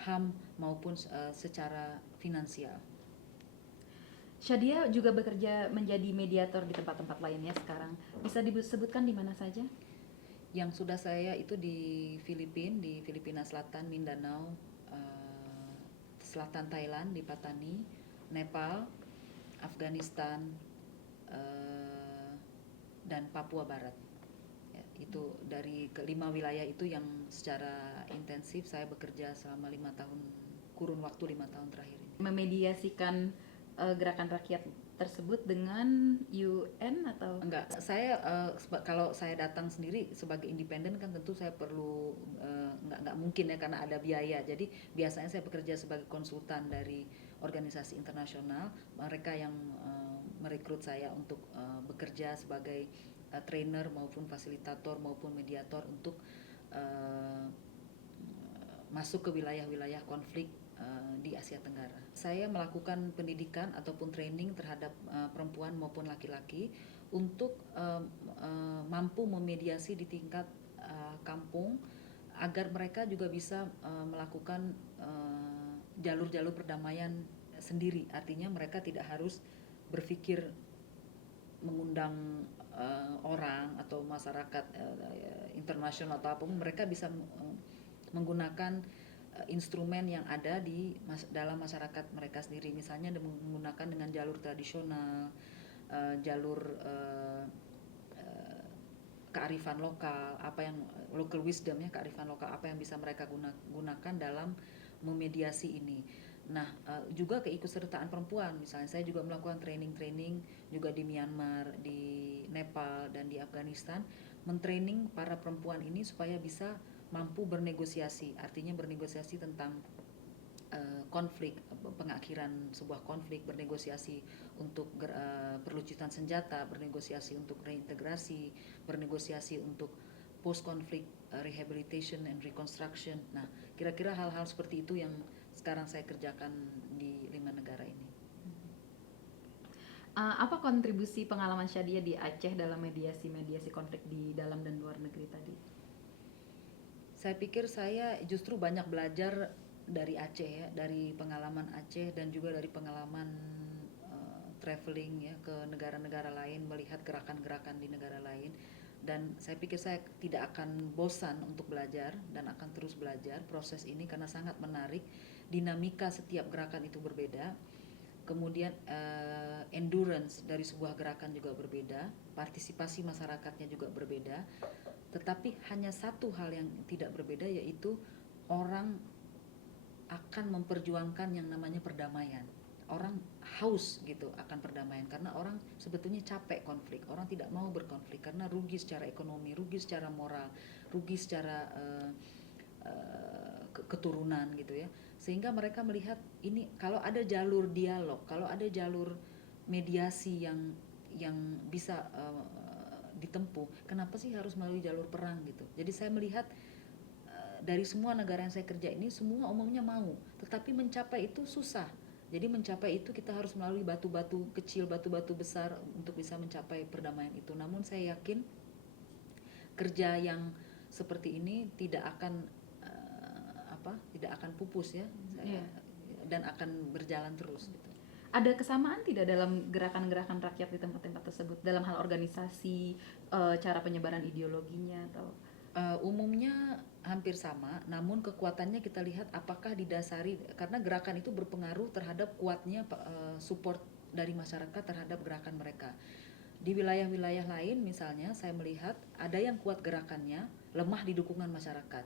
HAM maupun secara finansial. Shadia juga bekerja menjadi mediator di tempat-tempat lainnya sekarang. Bisa disebutkan di mana saja? Yang sudah saya itu di Filipina Selatan, Mindanao, Selatan Thailand di Patani, Nepal, Afghanistan, dan Papua Barat. Ya, itu dari kelima wilayah itu yang secara intensif saya bekerja selama 5 tahun, kurun waktu 5 tahun terakhir ini. Memediasikan gerakan rakyat tersebut dengan UN atau enggak? Saya kalau saya datang sendiri sebagai independen kan tentu saya perlu enggak mungkin ya karena ada biaya. Jadi biasanya saya bekerja sebagai konsultan dari organisasi internasional, mereka yang merekrut saya untuk bekerja sebagai trainer maupun fasilitator maupun mediator untuk masuk ke wilayah-wilayah konflik di Asia Tenggara. Saya melakukan pendidikan ataupun training terhadap perempuan maupun laki-laki untuk mampu memediasi di tingkat kampung agar mereka juga bisa melakukan jalur-jalur perdamaian sendiri. Artinya mereka tidak harus berpikir mengundang orang atau masyarakat internasional atau apapun. Mereka bisa menggunakan instrumen yang ada di dalam masyarakat mereka sendiri, misalnya menggunakan dengan jalur tradisional, jalur kearifan lokal, apa yang local wisdom ya, kearifan lokal apa yang bisa mereka gunakan dalam memediasi ini. Nah, juga keikutsertaan perempuan, misalnya saya juga melakukan training juga di Myanmar, di Nepal dan di Afghanistan, mentraining para perempuan ini supaya bisa mampu bernegosiasi, artinya bernegosiasi tentang konflik, pengakhiran sebuah konflik, bernegosiasi untuk perlucutan senjata, bernegosiasi untuk reintegrasi, bernegosiasi untuk post conflict rehabilitation and reconstruction. Nah, kira-kira hal-hal seperti itu yang sekarang saya kerjakan di 5 negara ini. Apa kontribusi pengalaman Shadia di Aceh dalam mediasi konflik di dalam dan luar negeri tadi? Saya pikir saya justru banyak belajar dari Aceh ya, dari pengalaman Aceh dan juga dari pengalaman traveling ya ke negara-negara lain, melihat gerakan-gerakan di negara lain, dan saya pikir saya tidak akan bosan untuk belajar dan akan terus belajar proses ini karena sangat menarik. Dinamika setiap gerakan itu berbeda, kemudian endurance dari sebuah gerakan juga berbeda, partisipasi masyarakatnya juga berbeda. Tetapi hanya satu hal yang tidak berbeda, yaitu orang akan memperjuangkan yang namanya perdamaian. Orang haus gitu akan perdamaian karena orang sebetulnya capek konflik. Orang tidak mau berkonflik karena rugi secara ekonomi, rugi secara moral, rugi secara keturunan gitu ya. Sehingga mereka melihat ini kalau ada jalur dialog, kalau ada jalur mediasi yang bisa ditempuh, kenapa sih harus melalui jalur perang gitu. Jadi saya melihat dari semua negara yang saya kerja ini semua umumnya mau, tetapi mencapai itu susah. Jadi mencapai itu kita harus melalui batu-batu kecil, batu-batu besar untuk bisa mencapai perdamaian itu. Namun saya yakin kerja yang seperti ini tidak akan tidak akan pupus ya, dan akan berjalan terus gitu. Ada kesamaan tidak dalam gerakan-gerakan rakyat di tempat-tempat tersebut dalam hal organisasi, cara penyebaran ideologinya atau Umumnya hampir sama, namun kekuatannya kita lihat apakah didasari karena gerakan itu berpengaruh terhadap kuatnya support dari masyarakat terhadap gerakan mereka. Di wilayah-wilayah lain misalnya saya melihat ada yang kuat gerakannya, lemah di dukungan masyarakat.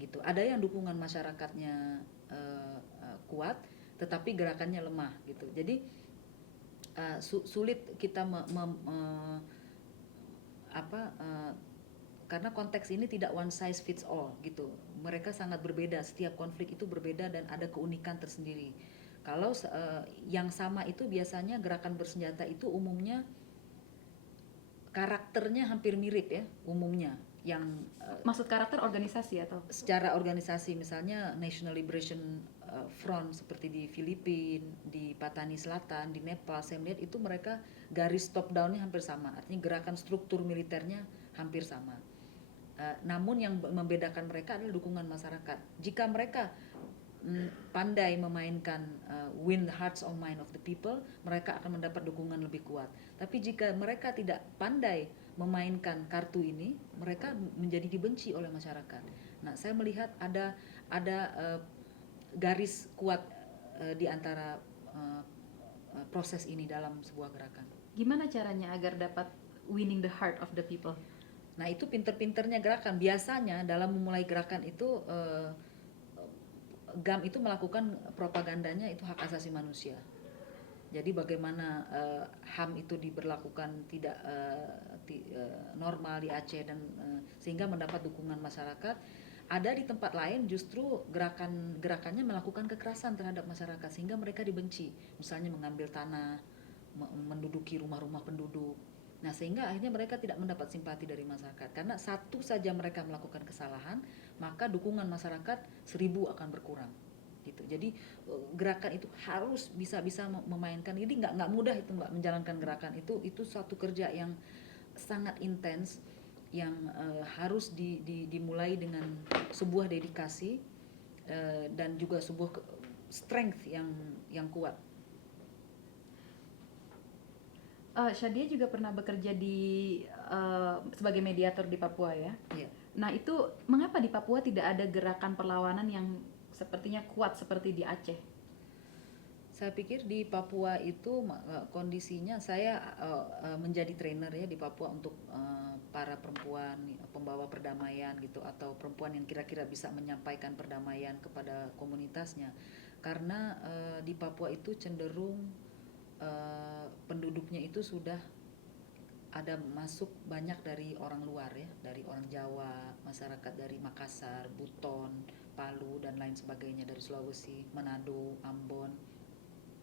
Gitu. Ada yang dukungan masyarakatnya kuat tetapi gerakannya lemah gitu. Jadi sulit kita apa karena konteks ini tidak one size fits all gitu. Mereka sangat berbeda, setiap konflik itu berbeda dan ada keunikan tersendiri. Kalau yang sama itu biasanya gerakan bersenjata itu umumnya karakternya hampir mirip ya umumnya. Yang maksud karakter organisasi atau secara organisasi misalnya National Liberation Front seperti di Filipina, di Patani Selatan, di Nepal, saya melihat itu mereka garis top down-nya hampir sama. Artinya gerakan struktur militernya hampir sama. Namun yang membedakan mereka adalah dukungan masyarakat. Jika mereka pandai memainkan win the hearts or mind of the people, mereka akan mendapat dukungan lebih kuat. Tapi jika mereka tidak pandai memainkan kartu ini, mereka menjadi dibenci oleh masyarakat. Nah, saya melihat ada garis kuat di antara proses ini dalam sebuah gerakan. gimana caranya agar dapat winning the heart of the people? Nah, itu pinter-pinternya gerakan. Biasanya dalam memulai gerakan itu GAM itu melakukan propagandanya itu hak asasi manusia. Jadi bagaimana HAM itu diberlakukan tidak normal di Aceh dan sehingga mendapat dukungan masyarakat. Ada di tempat lain justru gerakannya melakukan kekerasan terhadap masyarakat sehingga mereka dibenci. Misalnya mengambil tanah, menduduki rumah-rumah penduduk. Nah, sehingga akhirnya mereka tidak mendapat simpati dari masyarakat karena satu saja mereka melakukan kesalahan, maka dukungan masyarakat 1000 akan berkurang. Gitu. Jadi gerakan itu harus bisa memainkan. Jadi nggak mudah itu Mbak menjalankan gerakan itu suatu kerja yang sangat intens yang harus dimulai dengan sebuah dedikasi dan juga sebuah strength yang kuat. Shadia juga pernah bekerja sebagai mediator di Papua ya. Yeah. Nah, itu mengapa di Papua tidak ada gerakan perlawanan yang sepertinya kuat seperti di Aceh? Saya pikir di Papua itu kondisinya saya menjadi trainer ya di Papua untuk para perempuan pembawa perdamaian gitu atau perempuan yang kira-kira bisa menyampaikan perdamaian kepada komunitasnya. Karena di Papua itu cenderung penduduknya itu sudah ada masuk banyak dari orang luar ya, dari orang Jawa, masyarakat dari Makassar, Buton, Palu dan lain sebagainya, dari Sulawesi, Manado, Ambon.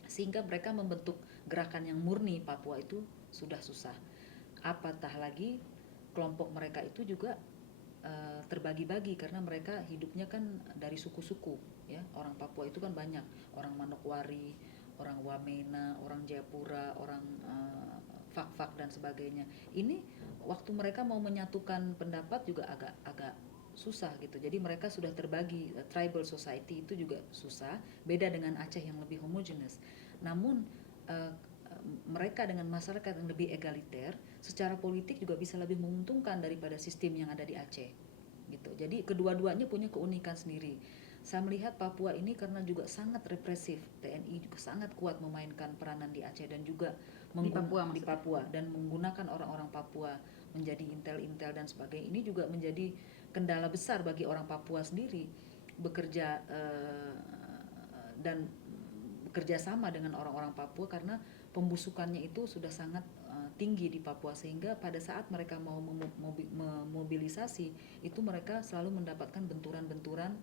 Sehingga mereka membentuk gerakan yang murni Papua itu sudah susah. Apatah lagi kelompok mereka itu juga terbagi-bagi karena mereka hidupnya kan dari suku-suku ya. Orang Papua itu kan banyak, orang Manokwari, orang Wamena, orang Jayapura, orang Fak-Fak dan sebagainya. Ini waktu mereka mau menyatukan pendapat juga agak susah gitu. Jadi mereka sudah terbagi, tribal society itu juga susah, beda dengan Aceh yang lebih homogenes. Namun mereka dengan masyarakat yang lebih egaliter, secara politik juga bisa lebih menguntungkan daripada sistem yang ada di Aceh. Gitu. Jadi kedua-duanya punya keunikan sendiri. Saya melihat Papua ini karena juga sangat represif, TNI juga sangat kuat memainkan peranan di Aceh dan juga Di Papua dan menggunakan orang-orang Papua menjadi intel-intel dan sebagainya. Ini juga menjadi kendala besar bagi orang Papua sendiri bekerja dan bekerja sama dengan orang-orang Papua karena pembusukannya itu sudah sangat tinggi di Papua sehingga pada saat mereka mau memobilisasi itu mereka selalu mendapatkan benturan-benturan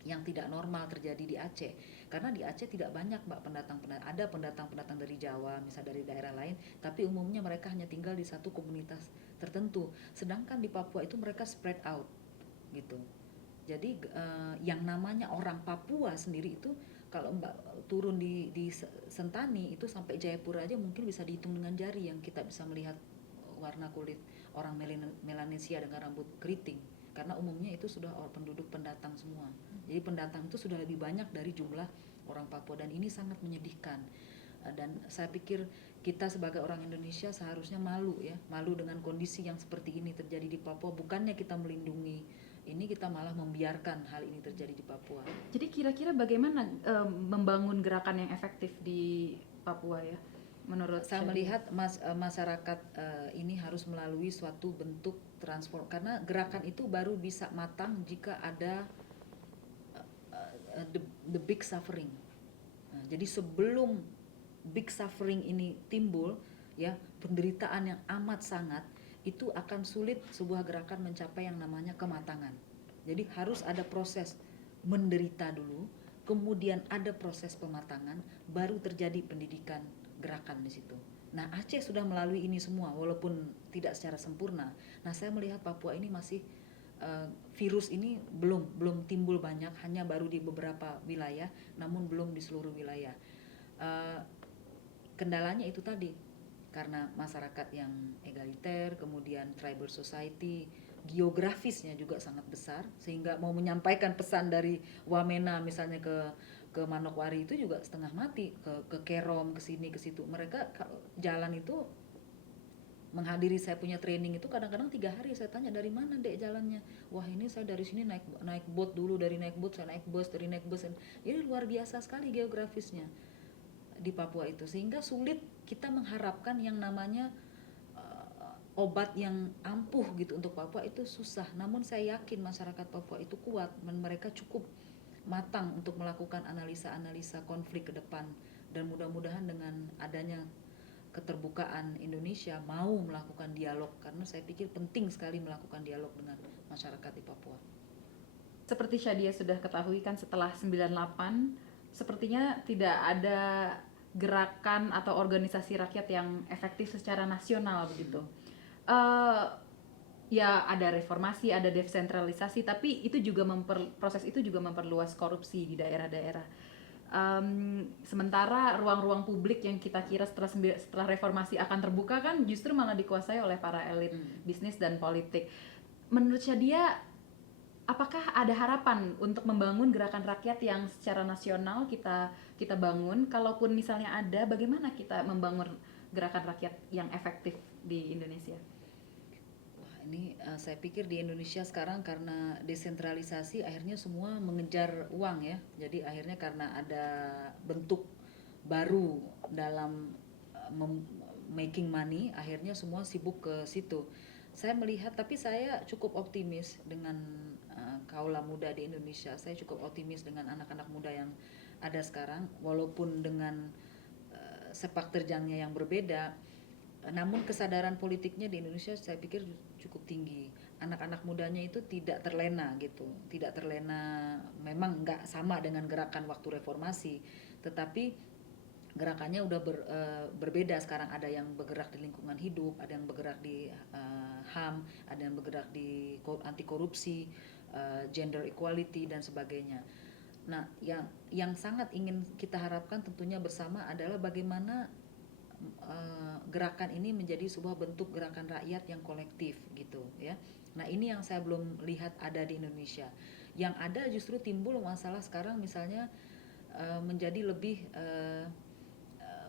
yang tidak normal terjadi di Aceh karena di Aceh tidak banyak Mbak ada pendatang dari Jawa misalnya dari daerah lain tapi umumnya mereka hanya tinggal di satu komunitas tertentu sedangkan di Papua itu mereka spread out gitu jadi yang namanya orang Papua sendiri itu kalau Mbak turun di Sentani itu sampai Jayapura aja mungkin bisa dihitung dengan jari yang kita bisa melihat warna kulit orang Melanesia dengan rambut keriting karena umumnya itu sudah penduduk pendatang semua. Jadi pendatang itu sudah lebih banyak dari jumlah orang Papua dan ini sangat menyedihkan. Dan saya pikir kita sebagai orang Indonesia seharusnya malu ya, malu dengan kondisi yang seperti ini terjadi di Papua. Bukannya kita melindungi ini, kita malah membiarkan hal ini terjadi di Papua. Jadi kira-kira bagaimana membangun gerakan yang efektif di Papua ya? Menurut Saya Shadia? melihat masyarakat ini harus melalui suatu bentuk transform, karena gerakan itu baru bisa matang jika ada the big suffering. Nah, jadi sebelum big suffering ini timbul ya, penderitaan yang amat sangat, itu akan sulit sebuah gerakan mencapai yang namanya kematangan. Jadi harus ada proses menderita dulu, kemudian ada proses pematangan, baru terjadi pendidikan gerakan di situ. Nah, Aceh sudah melalui ini semua walaupun tidak secara sempurna. Nah, saya melihat Papua ini masih virus ini belum timbul banyak, hanya baru di beberapa wilayah, namun belum di seluruh wilayah. Kendalanya itu tadi, karena masyarakat yang egaliter, kemudian tribal society, geografisnya juga sangat besar, sehingga mau menyampaikan pesan dari Wamena misalnya ke Manokwari itu juga setengah mati, ke Kerom, ke sini ke situ. Mereka jalan itu, menghadiri saya punya training itu kadang-kadang 3 hari saya tanya dari mana dek jalannya, wah ini saya dari sini naik boat dulu, dari naik boat saya naik bus, dari naik bus. Jadi luar biasa sekali geografisnya di Papua itu, sehingga sulit kita mengharapkan yang namanya obat yang ampuh gitu untuk Papua itu susah. Namun saya yakin masyarakat Papua itu kuat dan mereka cukup matang untuk melakukan analisa-analisa konflik ke depan, dan mudah-mudahan dengan adanya keterbukaan Indonesia mau melakukan dialog, karena saya pikir penting sekali melakukan dialog dengan masyarakat di Papua. Seperti Shadia sudah ketahui kan, setelah 98 sepertinya tidak ada gerakan atau organisasi rakyat yang efektif secara nasional begitu. Ya ada reformasi, ada desentralisasi, tapi itu juga proses itu juga memperluas korupsi di daerah-daerah. Sementara ruang-ruang publik yang kita kira setelah reformasi akan terbuka kan justru malah dikuasai oleh para elit bisnis dan politik. Menurut Shadia, apakah ada harapan untuk membangun gerakan rakyat yang secara nasional kita bangun? Kalaupun misalnya ada, bagaimana kita membangun gerakan rakyat yang efektif di Indonesia? Ini saya pikir di Indonesia sekarang karena desentralisasi akhirnya semua mengejar uang ya. Jadi akhirnya karena ada bentuk baru dalam making money, akhirnya semua sibuk ke situ. Saya melihat, tapi saya cukup optimis dengan kaula muda di Indonesia. Saya cukup optimis dengan anak-anak muda yang ada sekarang, walaupun dengan sepak terjangnya yang berbeda. Namun kesadaran politiknya di Indonesia saya pikir cukup tinggi. Anak-anak mudanya itu tidak terlena gitu, tidak terlena. Memang nggak sama dengan gerakan waktu reformasi, tetapi gerakannya udah berbeda sekarang. Ada yang bergerak di lingkungan hidup, ada yang bergerak di HAM, ada yang bergerak di anti korupsi, gender equality dan sebagainya. Nah, yang sangat ingin kita harapkan tentunya bersama adalah bagaimana gerakan ini menjadi sebuah bentuk gerakan rakyat yang kolektif gitu ya. Nah, ini yang saya belum lihat ada di Indonesia. Yang ada justru timbul masalah sekarang, misalnya menjadi lebih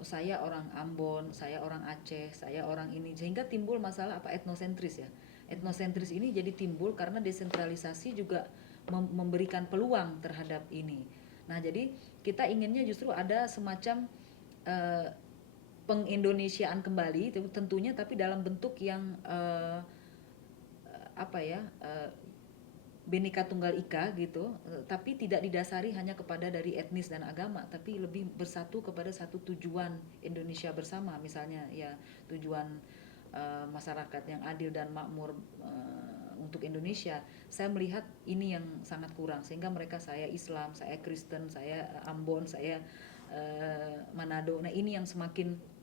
saya orang Ambon, saya orang Aceh, saya orang ini, sehingga timbul masalah etnosentris ya. Etnosentris ini jadi timbul karena desentralisasi juga memberikan peluang terhadap ini. Nah, jadi kita inginnya justru ada semacam pengindonesiaan kembali tentunya, tapi dalam bentuk yang Bhinneka Tunggal Ika gitu, tapi tidak didasari hanya kepada dari etnis dan agama, tapi lebih bersatu kepada satu tujuan Indonesia bersama, misalnya ya tujuan masyarakat yang adil dan makmur untuk Indonesia. Saya melihat ini yang sangat kurang, sehingga mereka, saya Islam, saya Kristen, saya Ambon, saya Manado. Nah, ini yang semakin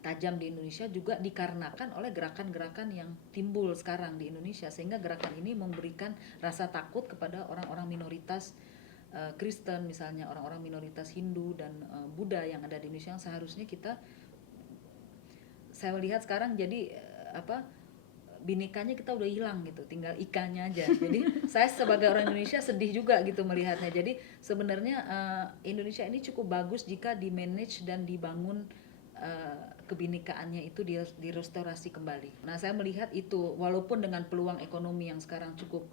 tajam di Indonesia juga dikarenakan oleh gerakan-gerakan yang timbul sekarang di Indonesia, sehingga gerakan ini memberikan rasa takut kepada orang-orang minoritas Kristen, misalnya orang-orang minoritas Hindu dan Buddha yang ada di Indonesia, yang seharusnya saya lihat sekarang jadi binekanya kita udah hilang gitu, tinggal ikannya aja. Jadi saya sebagai orang Indonesia sedih juga gitu melihatnya. Jadi sebenarnya Indonesia ini cukup bagus jika di manage dan dibangun kebinekaannya itu direstorasi kembali. Nah saya melihat itu, walaupun dengan peluang ekonomi yang sekarang cukup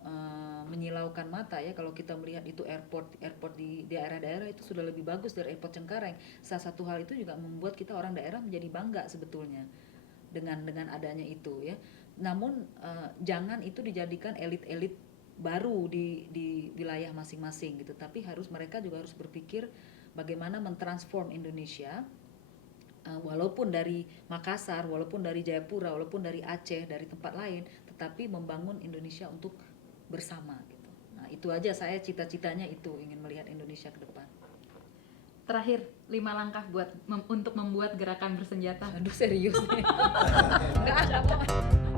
menyilaukan mata ya, kalau kita melihat itu airport di daerah-daerah itu sudah lebih bagus dari airport Cengkareng. Salah satu hal itu juga membuat kita orang daerah menjadi bangga sebetulnya dengan adanya itu ya. Namun jangan itu dijadikan elit-elit baru di wilayah masing-masing gitu, tapi mereka juga harus berpikir bagaimana mentransform Indonesia, walaupun dari Makassar, walaupun dari Jayapura, walaupun dari Aceh, dari tempat lain, tetapi membangun Indonesia untuk bersama gitu. Nah itu aja, saya cita-citanya itu, ingin melihat Indonesia ke depan. Terakhir, 5 langkah untuk membuat gerakan bersenjata. Aduh serius nih. Enggak ada apa.